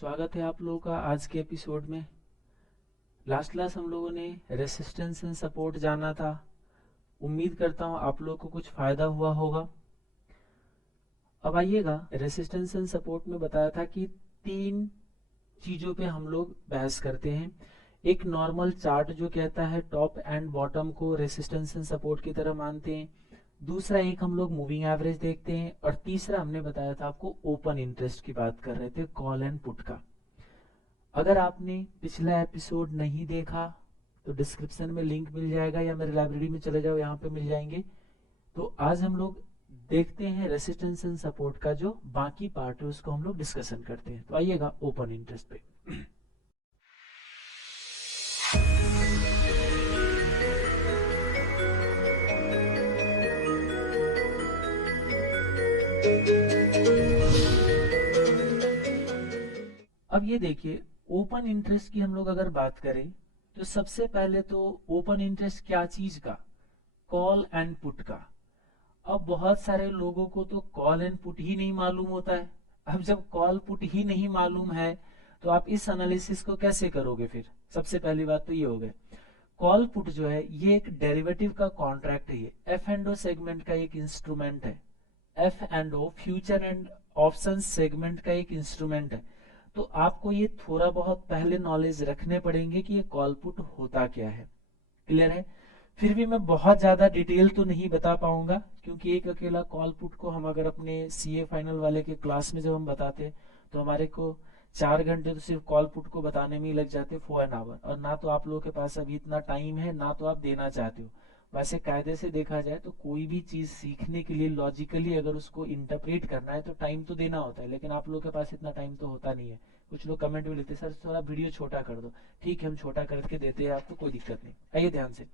स्वागत है आप लोगों का आज के एपिसोड में। लास्ट क्लास हम लोगों ने रेसिस्टेंस एंड सपोर्ट जाना था। उम्मीद करता हूँ आप लोगों को कुछ फायदा हुआ होगा। अब आइएगा, रेसिस्टेंस एंड सपोर्ट में बताया था कि तीन चीजों पे हम लोग बहस करते हैं। एक नॉर्मल चार्ट जो कहता है टॉप एंड बॉटम को रेसिस्टेंस एंड सपोर्ट की तरह मानते हैं। दूसरा एक हम लोग मूविंग एवरेज देखते हैं, और तीसरा हमने बताया था आपको ओपन इंटरेस्ट की बात कर रहे थे, कॉल एंड पुट का। अगर आपने पिछला एपिसोड नहीं देखा तो डिस्क्रिप्शन में लिंक मिल जाएगा, या मेरे लाइब्रेरी में चले जाओ, यहाँ पे मिल जाएंगे। तो आज हम लोग देखते हैं रेसिस्टेंस एंड सपोर्ट का जो बाकी पार्ट है उसको हम लोग डिस्कशन करते हैं। तो आइएगा ओपन इंटरेस्ट पे। अब ये देखिए, ओपन इंटरेस्ट की हम लोग अगर बात करें तो सबसे पहले तो ओपन इंटरेस्ट क्या चीज का, कॉल एंड पुट का। अब बहुत सारे लोगों को तो कॉल एंड पुट ही नहीं मालूम होता है। अब जब कॉल पुट ही नहीं मालूम है तो आप इस एनालिसिस को कैसे करोगे फिर? सबसे पहली बात तो ये हो गई। कॉल पुट जो है ये एक डेरिवेटिव का कॉन्ट्रैक्ट है, ये एफ एंड ओ सेगमेंट का एक इंस्ट्रूमेंट है। F and O future and option segment का एक इंस्ट्रूमेंट है। तो आपको ये थोड़ा बहुत पहले नॉलेज रखने पड़ेंगे कि ये कॉल पुट होता क्या है। क्लियर है? फिर भी मैं बहुत ज्यादा डिटेल तो नहीं बता पाऊंगा, क्योंकि एक अकेला कॉल पुट को हम अगर अपने सीए फाइनल वाले के क्लास में जब हम बताते हैं तो हमारे को 4 घंटे तो सिर्फ कॉल पुट को बताने में ही लग जाते, 4 एन आवर। और ना तो आप लोगों के पास अभी इतना टाइम है, ना तो आप देना चाहते हो। वैसे कायदे से देखा जाए तो कोई भी चीज सीखने के लिए लॉजिकली अगर उसको इंटरप्रेट करना है तो टाइम तो देना होता है, लेकिन आप लोगों के पास इतना टाइम तो होता नहीं है। कुछ लोग कमेंट भी लेते, सर थोड़ा वीडियो छोटा कर दो। ठीक है, हम छोटा करके देते हैं आपको, कोई दिक्कत नहीं। आइए ध्यान से,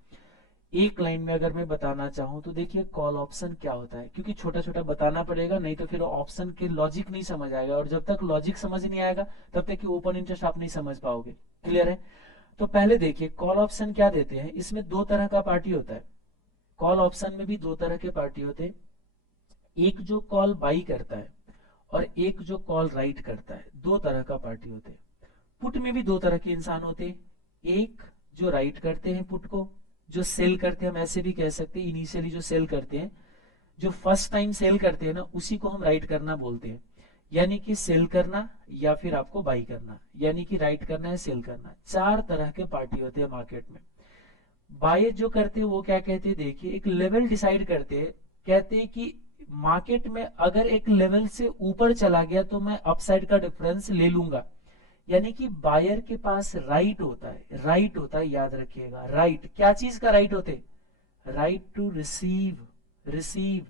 एक लाइन में अगर मैं बताना चाहूं तो देखिए कॉल ऑप्शन क्या होता है, क्योंकि छोटा छोटा बताना पड़ेगा, नहीं तो फिर ऑप्शन के लॉजिक नहीं समझ आएगा, और जब तक लॉजिक समझ नहीं आएगा तब तक कि ओपन इंटरेस्ट आप नहीं समझ पाओगे। क्लियर है? तो पहले देखिए कॉल ऑप्शन क्या देते हैं। इसमें दो तरह का पार्टी होता है। कॉल ऑप्शन में भी दो तरह के पार्टी होते हैं, एक जो कॉल बाई करता है और एक जो कॉल राइट करता है। दो तरह का पार्टी होते हैं। पुट में भी दो तरह के इंसान होते हैं, एक जो राइट करते हैं पुट को, जो सेल करते हैं, हम ऐसे भी कह सकते हैं इनिशियली जो सेल करते हैं, जो फर्स्ट टाइम सेल करते हैं ना, उसी को हम राइट करना बोलते हैं। यानी कि सेल करना या फिर आपको बाई करना, यानी कि राइट करना है, सेल करना। चार तरह के पार्टी होते हैं मार्केट में। बायर जो करते हैं वो क्या कहते हैं, देखिए एक लेवल डिसाइड करते हैं। कहते हैं कि मार्केट में अगर एक लेवल से ऊपर चला गया तो मैं अपसाइड का डिफरेंस ले लूंगा। यानी कि बायर के पास राइट होता है, राइट होता है, याद रखिएगा। राइट क्या चीज का राइट होते? Right to receive, receive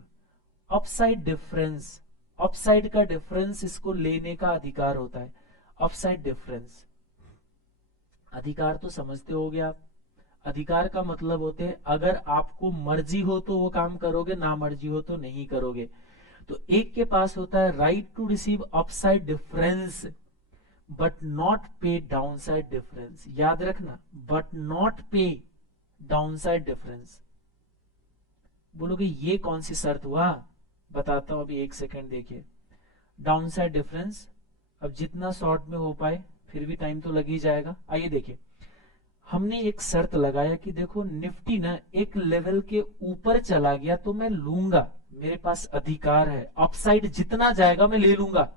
upside difference. Upside का डिफरेंस इसको लेने का अधिकार होता है। अपसाइड डिफरेंस अधिकार तो समझते होगे आप। अधिकार का मतलब होते हैं अगर आपको मर्जी हो तो वो काम करोगे, ना मर्जी हो तो नहीं करोगे। तो एक के पास होता है right to receive upside difference but not pay downside difference. याद रखना, but not pay downside difference. बोलोगे ये कौन सी शर्त हुआ? बताता हूं अभी, एक सेकेंड देखिए। डाउनसाइड डिफरेंस, अब जितना शॉर्ट में हो पाए, फिर भी टाइम तो लग ही जाएगा। आइए देखिए, हमने एक शर्त लगाया कि देखो निफ्टी ना एक लेवल के ऊपर चला गया तो मैं लूंगा, मेरे पास अधिकार है, अपसाइड जितना जाएगा मैं ले लूंगा।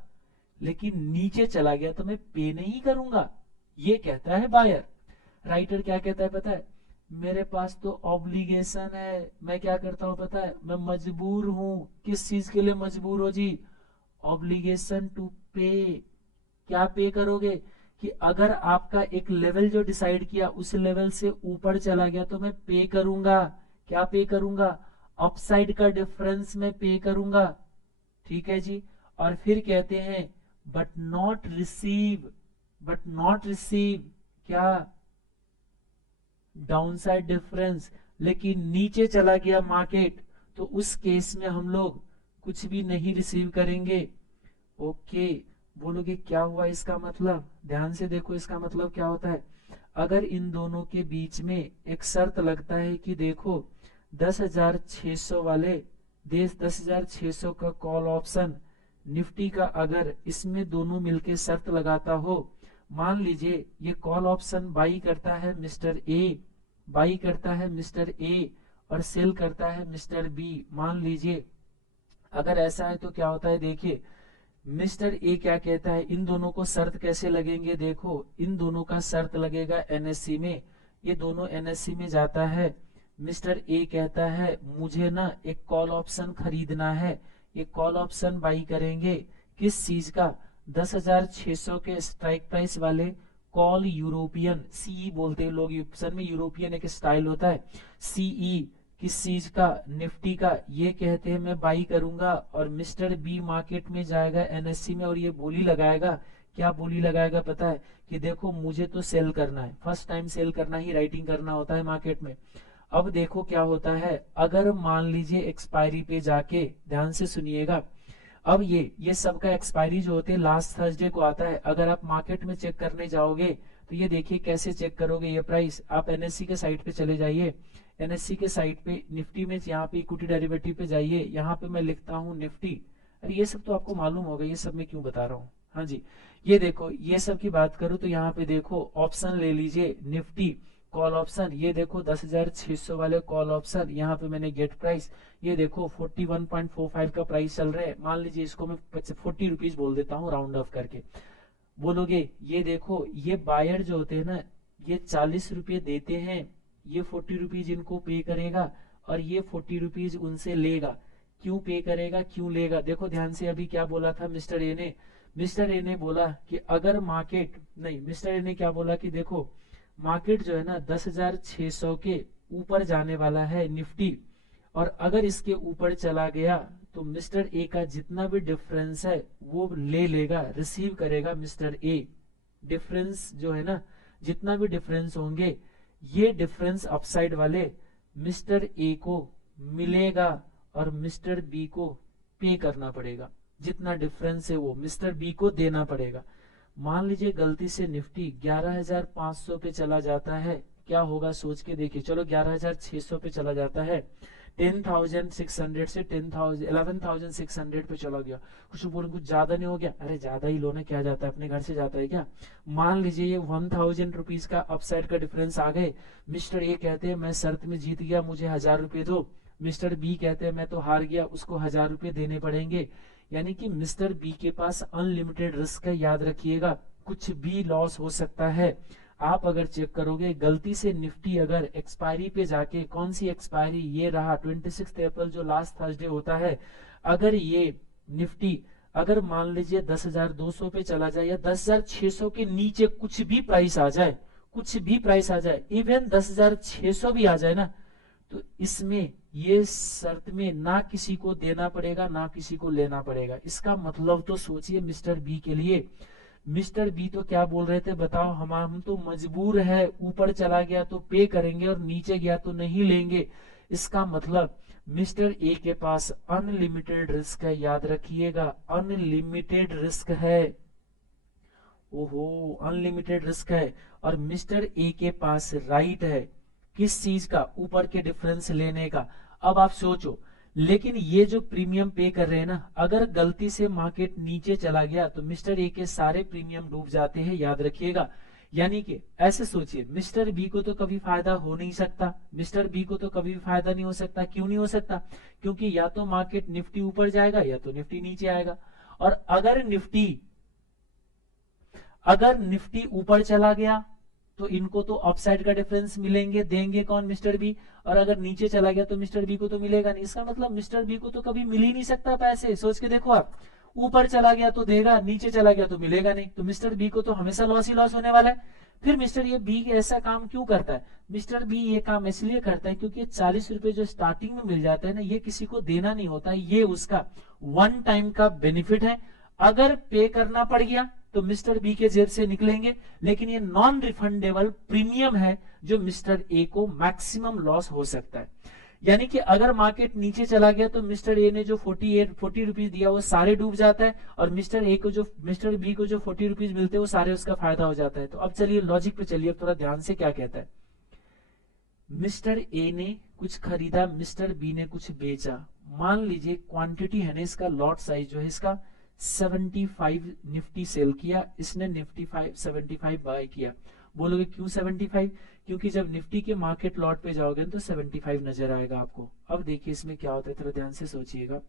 लेकिन नीचे चला गया तो मैं पे नहीं करूंगा, ये कहता है बायर। राइटर क्या कहता है पता है? मेरे पास तो ऑब्लिगेशन है, मैं क्या करता हूं पता है? मैं मजबूर हूं। किस चीज के लिए मजबूर हो जी? ऑब्लिगेशन टू पे। क्या पे करोगे? कि अगर आपका एक लेवल जो डिसाइड किया उस लेवल से ऊपर चला गया तो मैं पे करूंगा। क्या पे करूंगा? अपसाइड का डिफरेंस में पे करूंगा। ठीक है जी। और फिर कहते हैं but not receive, but not receive क्या? Downside difference. लेकिन नीचे चला गया मार्केट तो उस केस में हम लोग कुछ भी नहीं रिसीव करेंगे। ओके, बोलोगे क्या हुआ इसका मतलब? ध्यान से देखो, इसका मतलब क्या होता है। अगर इन दोनों के बीच में एक शर्त लगता है कि देखो 10,600 वाले, 10,600 का कॉल ऑप्शन निफ्टी का अगर इसमें दोनों मिलके शर्त लगाता हो, मान लीजिए ये कॉल ऑप्शन बाई करता है मिस्टर ए, बाई करता है मिस्टर ए और सेल करता है मिस्टर बी, मान लीजिए अगर ऐसा है तो क्या होता है, देखिए मिस्टर ए क्या कहता है, इन दोनों को शर्त कैसे लगेंगे, देखो इन दोनों का शर्त लगेगा एनएससी में, ये दोनों एनएससी में जाता है। मिस्टर ए कहता है मुझे ना एक कॉल ऑप्शन खरीदना है, ये कॉल ऑप्शन बाई करेंगे किस चीज का, 10,600 के स्ट्राइक प्राइस वाले कॉल यूरोपियन, सीई बोलते हैं लोग ऑप्शन में, यूरोपियन एक स्टाइल होता है, सीई किस चीज का, निफ्टी का, ये कहते हैं मैं बाई करूंगा। और मिस्टर बी मार्केट में जाएगा एनएससी में और ये बोली लगाएगा, क्या बोली लगाएगा पता है, कि देखो मुझे तो सेल करना है, फर्स्ट टाइम सेल करना ही राइटिंग करना होता है मार्केट में। अब देखो क्या होता है, अगर मान लीजिए एक्सपायरी पे जाके, ध्यान से सुनिएगा, अब ये सबका एक्सपायरी जो होते हैं लास्ट थर्सडे को आता है। अगर आप मार्केट में चेक करने जाओगे तो ये देखिए कैसे चेक करोगे ये प्राइस, आप एनएससी के साइट पे चले जाइए, एनएससी के साइट पे निफ्टी में यहाँ पे इक्विटी डेरिवेटिव पे जाइए, यहाँ पे मैं लिखता हूँ निफ्टी, अरे ये सब तो आपको मालूम होगा, ये सब मैं क्यों बता रहा हूँ, हाँ जी, ये देखो ये सब की बात करूँ तो यहाँ पे देखो ऑप्शन ले लीजिए निफ्टी कॉल ऑप्शन, ये देखो 10,600 वाले कॉल ऑप्शन, यहाँ पे मैंने गेट प्राइस, ये देखो 41.45 का प्राइस चल रहा है, मान लीजिए इसको मैं 40 रुपीज बोल देता हूँ राउंड ऑफ करके, बोलोगे ये देखो ये बायर जो होते हैं ना, ये 40 रुपये देते हैं, ये 40 रुपीज इनको पे करेगा और ये 40 रुपीज उनसे लेगा, क्यों पे करेगा क्यों लेगा, देखो ध्यान से, अभी क्या बोला था मिस्टर ए ने, मिस्टर ए ने बोला कि अगर मार्केट, नहीं मिस्टर ए ने क्या बोला कि देखो मार्केट जो है ना 10,600 के ऊपर जाने वाला है निफ्टी, और अगर इसके ऊपर चला गया तो मिस्टर ए का जितना भी डिफरेंस है वो ले लेगा, रिसीव करेगा मिस्टर ए, डिफरेंस जो है ना, जितना भी डिफरेंस होंगे ये डिफरेंस अपसाइड वाले मिस्टर ए को मिलेगा और मिस्टर बी को पे करना पड़ेगा, जितना डिफरेंस है वो मिस्टर बी को देना पड़ेगा। मान लीजिए गलती से निफ्टी 11,500 पे चला जाता है, क्या होगा सोच के देखिए, चलो 11,600 पे चला जाता है, 10,600 से 11,600 पे चला गया, कुछ बोल कुछ ज्यादा नहीं हो गया, अरे ज्यादा ही लो ना, क्या जाता है अपने घर से जाता है क्या, मान लीजिए ये 1,000 रुपीज का अपसाइड का डिफरेंस आ गए, मिस्टर ए कहते हैं मैं शर्त में जीत गया मुझे 1,000 रुपए दो, मिस्टर बी कहते हैं मैं तो हार गया उसको 1,000 रुपए देने पड़ेंगे, यानी कि मिस्टर बी के पास अनलिमिटेड रिस्क है, याद रखिएगा कुछ भी लॉस हो सकता है। आप अगर चेक करोगे गलती से निफ्टी अगर एक्सपायरी पे जाके, कौन सी एक्सपायरी, ये रहा 26 अप्रैल जो लास्ट थर्सडे होता है, अगर ये निफ्टी अगर मान लीजिए 10,200 पे चला जाए या 10,600 के नीचे कुछ भी प्राइस आ जाए, कुछ भी प्राइस आ जाए, इवन 10,600 भी आ जाए ना, तो इसमें ये शर्त में ना किसी को देना पड़ेगा ना किसी को लेना पड़ेगा। इसका मतलब तो सोचिए मिस्टर बी के लिए, मिस्टर बी तो क्या बोल रहे थे बताओ, हम तो मजबूर है, ऊपर चला गया तो पे करेंगे और नीचे गया तो नहीं लेंगे। इसका मतलब मिस्टर ए के पास अनलिमिटेड रिस्क है, याद रखिएगा अनलिमिटेड रिस्क है, ओहो अनलिमिटेड रिस्क है, और मिस्टर ए के पास राइट है किस चीज का, ऊपर के डिफरेंस लेने का। अब आप सोचो, लेकिन ये जो प्रीमियम पे कर रहे हैं ना, अगर गलती से मार्केट नीचे चला गया तो मिस्टर ए के सारे प्रीमियम डूब जाते हैं, याद रखिएगा। यानी कि ऐसे सोचिए मिस्टर बी को तो कभी फायदा हो नहीं सकता, मिस्टर बी को तो कभी फायदा नहीं हो सकता, क्यों नहीं हो सकता, क्योंकि या तो मार्केट निफ्टी ऊपर जाएगा या तो निफ्टी नीचे आएगा, और अगर निफ्टी ऊपर चला गया तो इनको तो अपसाइड का डिफरेंस मिलेंगे, देंगे कौन, मिस्टर बी, और अगर नीचे चला गया तो मिस्टर बी को तो मिलेगा नहीं। इसका मतलब मिस्टर बी को तो कभी मिल ही नहीं सकता पैसे, सोच के देखो आप, ऊपर चला गया तो देगा, नीचे चला गया तो मिलेगा नहीं, तो मिस्टर बी को तो हमेशा लॉस ही लॉस होने वाला है। फिर मिस्टर ये बी ऐसा काम क्यों करता है, मिस्टर बी ये काम इसलिए करता है क्योंकि 40 रुपए जो स्टार्टिंग में मिल जाता है ना, ये किसी को देना नहीं होता, ये उसका वन टाइम का बेनिफिट है। अगर पे करना पड़ गया तो मिस्टर बी के जेब से निकलेंगे, लेकिन ये नॉन रिफंडेबल प्रीमियम है जो मिस्टर ए को मैक्सिमम लॉस हो सकता है। यानी कि अगर मार्केट नीचे चला गया तो मिस्टर ए ने जो 40 रुपीज दिया वो सारे डूब जाता है, और मिस्टर बी को जो 40 रुपीज मिलते हैं वो सारे उसका फायदा हो जाता है। तो अब चलिए लॉजिक पे चलिए, थोड़ा ध्यान से क्या कहता है। मिस्टर ए ने कुछ खरीदा, मिस्टर बी ने कुछ बेचा, मान लीजिए क्वांटिटी है ना, इसका लॉट साइज जो है इसका 75 निफ्टी सेल किया, इसने निफ्टी 75 बाय किया। बोलोगे क्यों 75? क्योंकि जब निफ्टी के मार्केट लॉट पे जाओगे तो 75 नजर आएगा आपको। अब देखिए इसमें क्या होता है, थोड़ा ध्यान से सोचिएगा।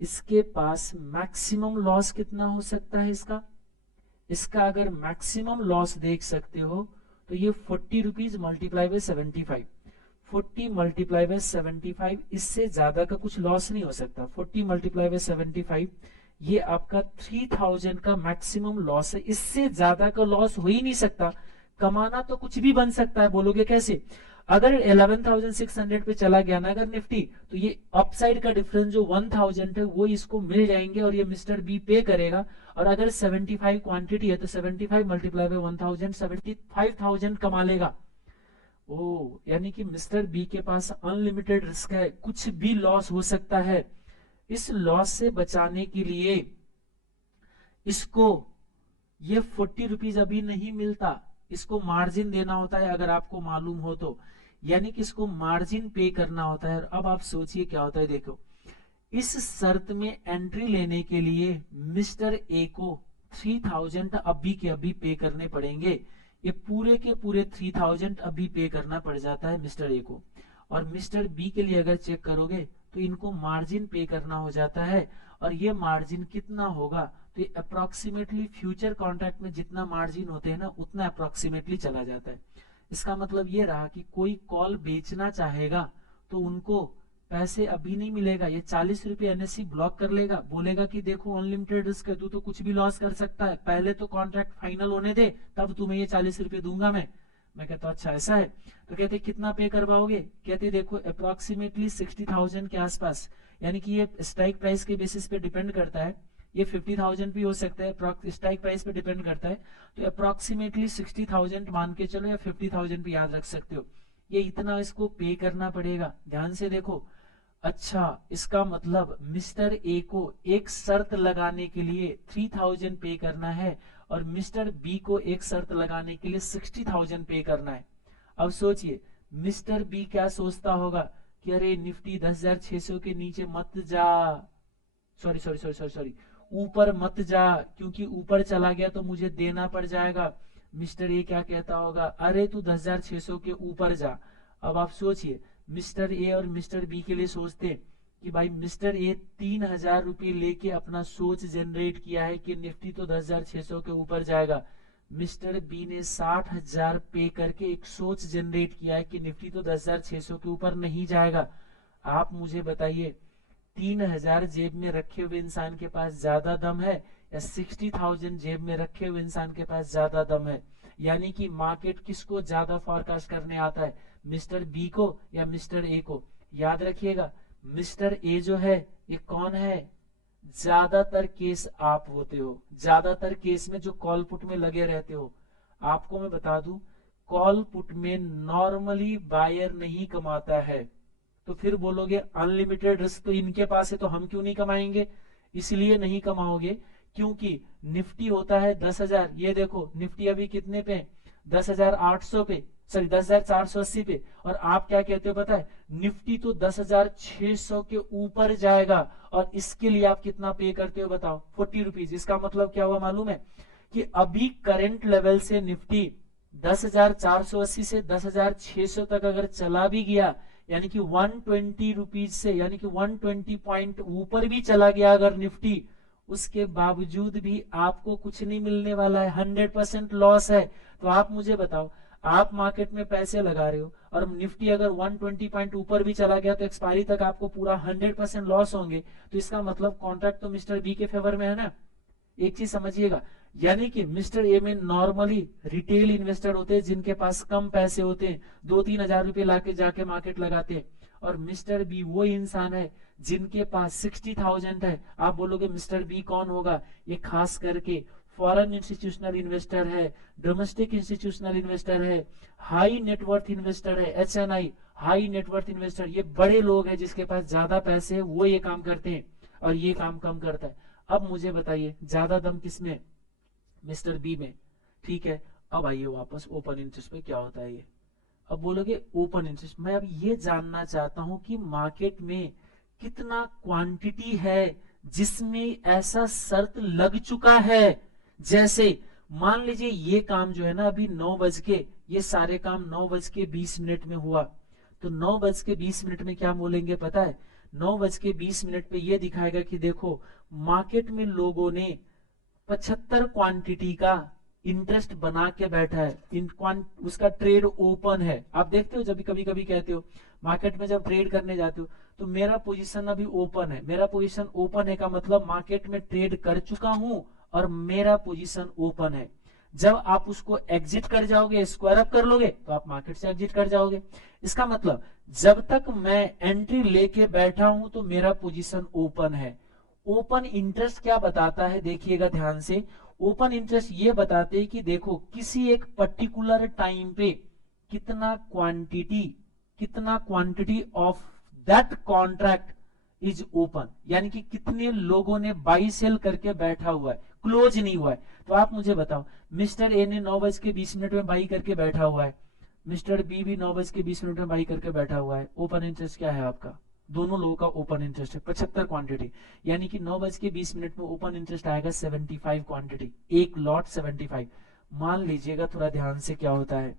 इसके पास मैक्सिमम लॉस कितना हो सकता है इसका? इसका अगर मैक्सिमम लॉस देख सकते हो तो ये 40 rupees multiply by 75, 40 multiply by 75, इससे ज्यादा का कुछ लॉस नहीं हो सकता। 40 मल्टीप्लाई बाय 75 ये आपका 3000 का मैक्सिमम लॉस है, इससे ज्यादा का लॉस हो ही नहीं सकता। कमाना तो कुछ भी बन सकता है। बोलोगे कैसे? अगर 11,600 पे चला गया ना अगर निफ्टी, तो ये अपसाइड का डिफरेंस जो 1000 है वो इसको मिल जाएंगे और ये मिस्टर बी पे करेगा। और अगर 75 क्वांटिटी है तो 75 मल्टीप्लाई बाय 1000, 75,000 कमा लेगा। ओ, यानी कि मिस्टर बी के पास अनलिमिटेड रिस्क है, कुछ भी लॉस हो सकता है। इस लॉस से बचाने के लिए इसको ये 40 रुपीज अभी नहीं मिलता, इसको मार्जिन देना होता है, अगर आपको मालूम हो तो। यानी कि इसको मार्जिन पे करना होता है। अब आप सोचिए क्या होता है, देखो इस शर्त में एंट्री लेने के लिए मिस्टर ए को 3000 अभी के अभी पे करने पड़ेंगे। ये पूरे के पूरे 3000 अभी पे करना पड़ जाता है मिस्टर ए को। और मिस्टर बी के लिए अगर चेक करोगे तो इनको मार्जिन पे करना हो जाता है। और ये मार्जिन कितना होगा, तो ये अप्रोक्सीमेटली फ्यूचर कॉन्ट्रैक्ट में जितना मार्जिन होते हैं ना उतना अप्रोक्सीमेटली चला जाता है। इसका मतलब ये रहा कि कोई कॉल बेचना चाहेगा तो उनको पैसे अभी नहीं मिलेगा, ये 40 रुपए एनएससी ब्लॉक कर लेगा, बोलेगा कि देखो अनलिमिटेड रिस्क है, तू तो कुछ भी लॉस कर सकता है, पहले तो कॉन्ट्रैक्ट फाइनल होने दे तब तुम्हें ये 40 रुपए दूंगा मैं कहता हूँ अच्छा ऐसा है। तो कहते कितना पे करवाओगे? कहते देखो अप्रोक्सीमेटली 60,000 के आसपास, यानी कि ये स्ट्राइक प्राइस के बेसिस पे डिपेंड करता है, ये 50,000 भी हो सकता है, स्ट्राइक प्राइस पे डिपेंड करता है। तो अप्रोक्सीमेटली 60,000 मान के चलो या 50,000 भी याद रख सकते हो, ये इतना इसको पे करना पड़ेगा। ध्यान से देखो, अच्छा इसका मतलब मिस्टर ए को एक शर्त लगाने के लिए 3000 पे करना है और मिस्टर बी को एक शर्त लगाने के लिए 60,000 पे करना है। अब सोचिए मिस्टर बी क्या सोचता होगा कि अरे निफ्टी 10,600 के नीचे मत जा, sorry sorry sorry sorry sorry ऊपर मत जा, क्योंकि ऊपर चला गया तो मुझे देना पड़ जाएगा। मिस्टर ए क्या कहता होगा, अरे तू 10,600 के ऊपर जा। अब आप सोचिए मिस्टर ए और मिस्टर बी के लिए सोचते कि भाई मिस्टर ए 3,000 रुपये लेके अपना सोच जनरेट किया है कि निफ्टी तो 10,600 के ऊपर जाएगा। मिस्टर बी ने 60,000 पे करके एक सोच जनरेट किया है कि निफ्टी तो 10,600 के ऊपर नहीं जाएगा। आप मुझे बताइए 3,000 जेब में रखे हुए इंसान के पास ज्यादा दम है या 60,000 जेब में रखे हुए इंसान के पास ज्यादा दम है? यानी कि मार्केट किसको ज्यादा फॉरकास्ट करने आता है, मिस्टर बी को या मिस्टर ए को? याद रखिएगा मिस्टर ए जो है ये कौन है? ज्यादातर केस आप होते हो, ज्यादातर केस में जो कॉल पुट में लगे रहते हो। आपको मैं बता दूं कॉल पुट में नॉर्मली बायर नहीं कमाता है। तो फिर बोलोगे अनलिमिटेड रिस्क तो इनके पास है तो हम क्यों नहीं कमाएंगे? इसलिए नहीं कमाओगे क्योंकि निफ्टी होता है 10,000, ये देखो निफ्टी अभी कितने पे? 10,800 पे, सॉरी 10,480 पे। और आप क्या कहते हो पता है, निफ्टी तो 10,600 के ऊपर जाएगा और इसके लिए आप कितना पे करते हो बताओ? 40 रुपीज। इसका मतलब क्या हुआ मालूम है कि अभी करंट लेवल से निफ्टी 10,480 से 10,600 तक अगर चला भी गया, यानी कि 120 रुपीज से, यानी कि 120 पॉइंट ऊपर भी चला गया अगर निफ्टी, उसके बावजूद भी आपको कुछ नहीं मिलने वाला है, 100% लॉस है। तो आप मुझे बताओ, आप मार्केट में पैसे लगा रहे हो और निफ्टी अगर 120 पॉइंट ऊपर भी चला गया तो एक्सपायरी तक आपको पूरा 100% लॉस होंगे। तो इसका मतलब कॉन्ट्रैक्ट तो मिस्टर बी के फेवर में है ना। एक चीज समझिएगा, यानी कि मिस्टर ए में नॉर्मली रिटेल इन्वेस्टर होते हैं जिनके पास कम पैसे होते हैं, 2-3 हजार रुपए लाके जाके मार्केट लगाते हैं। और मिस्टर बी वो इंसान है जिनके पास 60,000 है। आप बोलोगे मिस्टर बी कौन होगा? ये खास करके फॉरेन इंस्टीट्यूशनल इन्वेस्टर है, डोमेस्टिक इंस्टीट्यूशनल इन्वेस्टर है, हाई नेटवर्थ इन्वेस्टर है, HNI हाई नेटवर्थ इन्वेस्टर। ये बड़े लोग हैं जिसके पास ज्यादा पैसे है, वो ये काम करते हैं और ये काम कम करता है। अब मुझे बताइए ज्यादा दम किसमें? मिस्टर बी में। ठीक है, अब आइए वापस ओपन इंटरेस्ट पे क्या होता है ये। अब बोलोगे ओपन इंटरेस्ट, मैं अब ये जानना चाहता हूं कि मार्केट में कितना क्वांटिटी है जिसमें ऐसा शर्त लग चुका है। जैसे मान लीजिए ये काम जो है ना अभी 9 बज के, ये सारे काम 9:20 में हुआ, तो 9:20 में क्या बोलेंगे पता है? 9:20 पे ये दिखाएगा कि देखो मार्केट में लोगों ने 75 क्वांटिटी का इंटरेस्ट बना के बैठा है, उसका ट्रेड ओपन है। आप देखते हो जब कभी कभी कहते हो मार्केट में जब ट्रेड करने जाते हो तो मेरा पोजीशन अभी ओपन है, मेरा पोजीशन ओपन है का मतलब मार्केट में ट्रेड कर चुका हूं और मेरा पोजीशन ओपन है। जब आप उसको एग्जिट कर जाओगे, स्क्वायर अप कर लोगे, तो आप मार्केट से एग्जिट कर जाओगे। इसका मतलब जब तक मैं एंट्री लेके बैठा हूं तो मेरा पोजीशन ओपन है। ओपन इंटरेस्ट क्या बताता है, देखिएगा ध्यान से। ओपन इंटरेस्ट ये बताते हैं कि देखो किसी एक पर्टिकुलर टाइम पे कितना quantity of that contract is open, यानी कि कितने लोगों ने बाई सेल करके बैठा हुआ है, क्लोज नहीं हुआ है। तो आप मुझे बताओ, मिस्टर ए ने 9:20 में बाई करके बैठा हुआ है, मिस्टर बी भी 9:20 में बाई करके बैठा हुआ है। ओपन इंटरेस्ट क्या है आपका? दोनों लोगों का ओपन इंटरेस्ट है 75 क्वांटिटी, यानी कि 9:20 में ओपन इंटरेस्ट आएगा 75 क्वांटिटी, एक लॉट 75। मान लीजिएगा थोड़ा ध्यान से क्या होता है।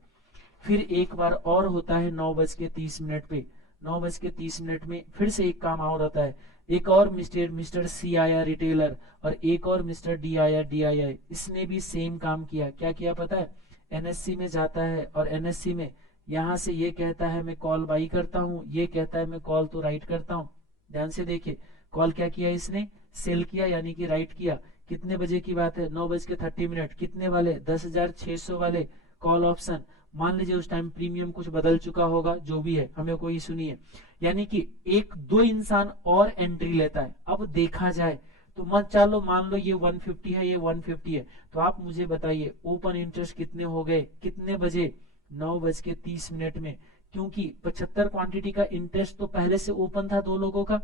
फिर एक बार और होता है 9:30 पे, 9:30 में फिर से एक काम और होता है। एक और मिस्टर सी आया रिटेलर, और एक और मिस्टर डी आया DII, इसने भी सेम काम किया। क्या किया पता है? NSC में जाता है और NSC में यहां से ये कहता है मैं कॉल बाई करता हूं, ये कहता है मैं कॉल तो राइट करता हूं। ध्यान से देखिए, कॉल क्या किया इसने? सेल किया, यानी कि राइट किया। कितने बजे की बात है? 9:30। कितने वाले? 10,600 वाले कॉल ऑप्शन। मान लीजिए उस टाइम प्रीमियम कुछ बदल चुका होगा, जो भी है हमें कोई इशू नहीं है, यानी कि एक दो इंसान और एंट्री लेता है। अब देखा जाए तो मत चलो मान लो ये 150 है, ये 150 है, तो आप मुझे बताइए ओपन इंटरेस्ट कितने हो गए, कितने बजे? 9:30 में। क्योंकि 75 क्वांटिटी का इंटरेस्ट तो पहले से ओपन था, दो लोगों का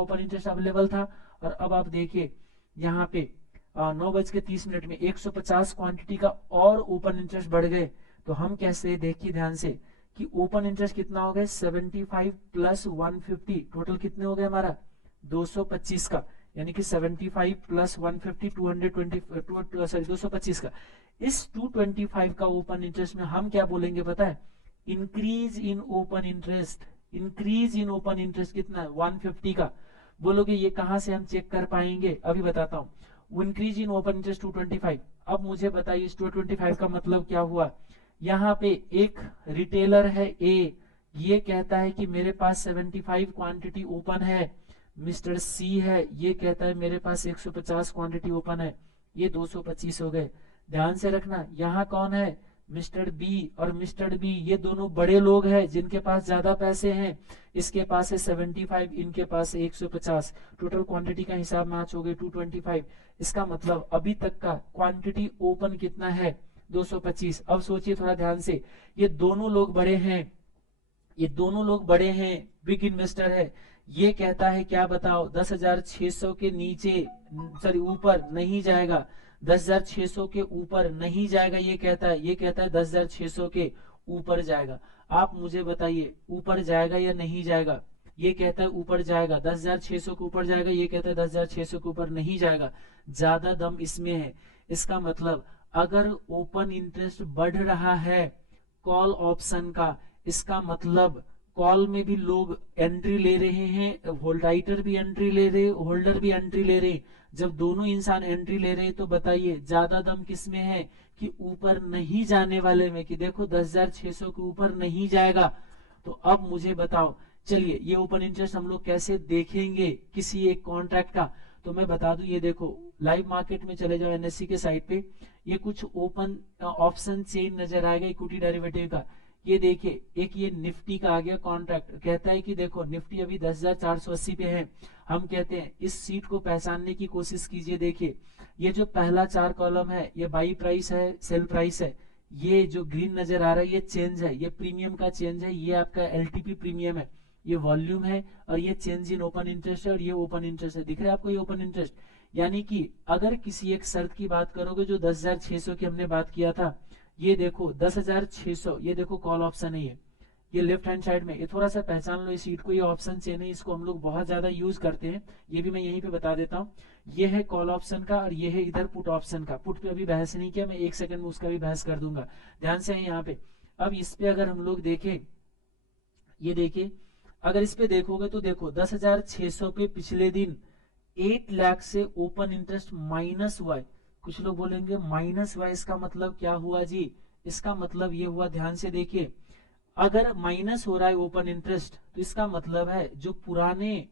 ओपन इंटरेस्ट अवेलेबल था। और अब आप देखिए यहाँ पे 9:30 में 150 क्वांटिटी का और ओपन इंटरेस्ट बढ़ गए। तो हम कैसे, देखिए ध्यान से, कि ओपन इंटरेस्ट कितना हो गया? 75 प्लस 150, टोटल कितने हो गए हमारा? 225 का, यानी कि 75 प्लस 150 225 का। इस 225 का ओपन इंटरेस्ट में हम क्या बोलेंगे पता है? Increase in open interest. Increase in open interest कितना है? 150 का। बोलोगे ये कहां से हम चेक कर पाएंगे? अभी बताता हूं। Increase in open interest 225। अब मुझे बताइए इस 225 का मतलब क्या हुआ? यहाँ पे एक रिटेलर है ए, ये कहता है कि मेरे पास 75 क्वांटिटी ओपन है। मिस्टर सी है, ये कहता है मेरे पास 150 क्वांटिटी ओपन है। ये 225 हो गए। ध्यान से रखना, यहाँ कौन है? मिस्टर बी और मिस्टर बी, ये दोनों बड़े लोग हैं जिनके पास ज्यादा पैसे हैं। इसके पास है 75, इनके पास है 150। टोटल क्वांटिटी का हिसाब मैच हो गए 225। इसका मतलब अभी तक का क्वांटिटी ओपन कितना है? 225। अब सोचिए थोड़ा ध्यान से, ये दोनों लोग बड़े हैं, ये दोनों लोग बड़े हैं, बिग इन्वेस्टर है। ये कहता है क्या बताओ? 10,600 के नीचे, सॉरी ऊपर नहीं जाएगा, 10,600 के ऊपर नहीं जाएगा। ये कहता है 10,600 के ऊपर जाएगा। आप मुझे बताइए ऊपर जाएगा या नहीं जाएगा? ये कहता है ऊपर जाएगा, 10,600 के ऊपर जाएगा। ये कहता है 10,600 के ऊपर नहीं जाएगा। ज्यादा दम इसमें है। इसका मतलब अगर ओपन इंटरेस्ट बढ़ रहा है कॉल ऑप्शन का, इसका मतलब कॉल में भी लोग एंट्री ले रहे हैं, होल्डर भी एंट्री ले रहे, होल्डर भी एंट्री ले रहे। जब दोनों इंसान एंट्री ले रहे तो बताइए ज्यादा दम किस में है? कि ऊपर नहीं जाने वाले में, कि देखो 10,600 के ऊपर नहीं जाएगा। तो अब मुझे बताओ, चलिए ये ओपन इंटरेस्ट हम लोग कैसे देखेंगे किसी एक कॉन्ट्रैक्ट का? तो मैं बता दूं, ये देखो लाइव मार्केट में चले जाओ NSE के साइट पे, ये कुछ ओपन ऑप्शन चेन नजर आएगा इक्विटी डेरिवेटिव का। ये देखिए एक ये निफ्टी का आ गया कॉन्ट्रैक्ट, कहता है कि देखो निफ्टी अभी 10,480 पे है। हम कहते हैं इस सीट को पहचानने की कोशिश कीजिए। देखिए ये जो पहला 4 कॉलम है ये बाई प्राइस है, सेल प्राइस है। ये जो ग्रीन नजर आ रहा है ये चेंज है, ये प्रीमियम का चेंज है, ये आपका LTP प्रीमियम है, ये वॉल्यूम है, और ये चेंज इन ओपन इंटरेस्ट है, और ये ओपन इंटरेस्ट है। दिख रहा है आपको ये ओपन इंटरेस्ट? यानी कि अगर किसी एक शर्त की बात करोगे जो 10,600 की हमने बात किया था, ये देखो 10,600, ये देखो कॉल ऑप्शन है, ये लेफ्ट हैंड साइड में, ये थोड़ा सा पहचान लो इस शीट को, ये ऑप्शन चेन है, इसको हम लोग बहुत ज्यादा यूज करते हैं, ये भी मैं यहीं पे बता देता हूँ। ये है कॉल ऑप्शन का और ये है इधर पुट ऑप्शन का। पुट पे अभी बहस नहीं किया, मैं 1 सेकंड में उसका भी बहस कर दूंगा, ध्यान से है यहाँ पे। अब इस पे अगर हम लोग देखें, ये देखिए, अगर इस पे देखोगे तो देखो 10,600 पे पिछले दिन 8 लाख से ओपन इंटरेस्ट माइनस हुआ है। कुछ लोग बोलेंगे माइनस हुआ, इसका मतलब क्या हुआ जी? इसका मतलब ये हुआ, ध्यान से देखिए, अगर माइनस हो रहा है ओपन इंटरेस्ट तो इसका मतलब है जो पुराने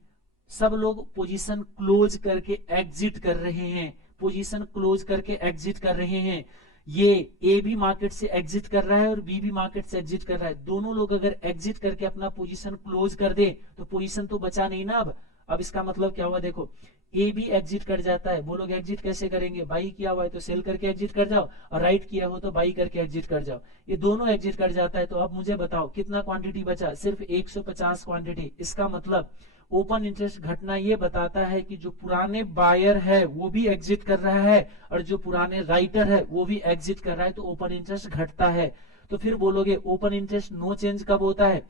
सब लोग पोजीशन क्लोज करके एग्जिट कर रहे हैं, पोजीशन क्लोज करके एग्जिट कर रहे हैं। ये ए भी मार्केट से एग्जिट कर रहा है और बी भी मार्केट से एग्जिट कर रहा है। दोनों लोग अगर एग्जिट करके अपना पोजीशन क्लोज कर दे तो पोजीशन तो बचा नहीं ना। अब इसका मतलब क्या हुआ, देखो ए भी एग्जिट कर जाता है, वो लोग एग्जिट कैसे करेंगे? बाई किया हुआ है तो सेल करके एग्जिट कर जाओ, और राइट किया हो तो बाई करके एग्जिट कर जाओ। ये दोनों एग्जिट कर जाता है, तो अब मुझे बताओ कितना क्वांटिटी बचा? सिर्फ 150 क्वांटिटी। इसका मतलब ओपन इंटरेस्ट घटना ये बताता है कि जो पुराने बायर है वो भी एग्जिट कर रहा है और जो पुराने राइटर है वो भी एग्जिट कर रहा है, तो ओपन इंटरेस्ट घटता है। तो फिर बोलोगे ओपन इंटरेस्ट नो चेंज कब होता है?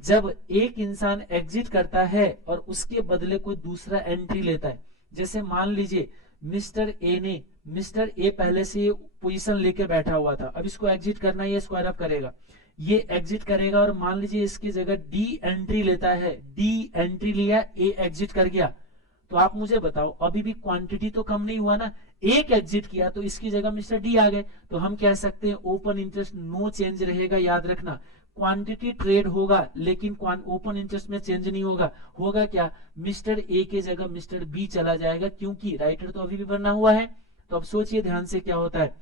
जब एक इंसान एग्जिट करता है और उसके बदले कोई दूसरा एंट्री लेता है। जैसे मान लीजिए मिस्टर ए पहले से पोजीशन लेके बैठा हुआ था, अब इसको एग्जिट करना, ये स्क्वायर अप करेगा, ये एग्जिट करेगा और मान लीजिए इसकी जगह डी एंट्री लेता है, डी एंट्री लिया, ए एग्जिट कर गया, तो आप मुझे बताओ अभी भी क्वांटिटी तो कम नहीं हुआ ना। एक एग्जिट किया तो इसकी जगह मिस्टर डी आ गए, तो हम कह सकते हैं ओपन इंटरेस्ट नो चेंज रहेगा। याद रखना, क्वांटिटी ट्रेड होगा लेकिन ओपन इंटरेस्ट में चेंज नहीं होगा। होगा क्या? मिस्टर ए के जगह मिस्टर बी चला जाएगा, क्योंकि राइटर तो अभी भी बना हुआ है। तो अब सोचिए ध्यान से क्या होता है,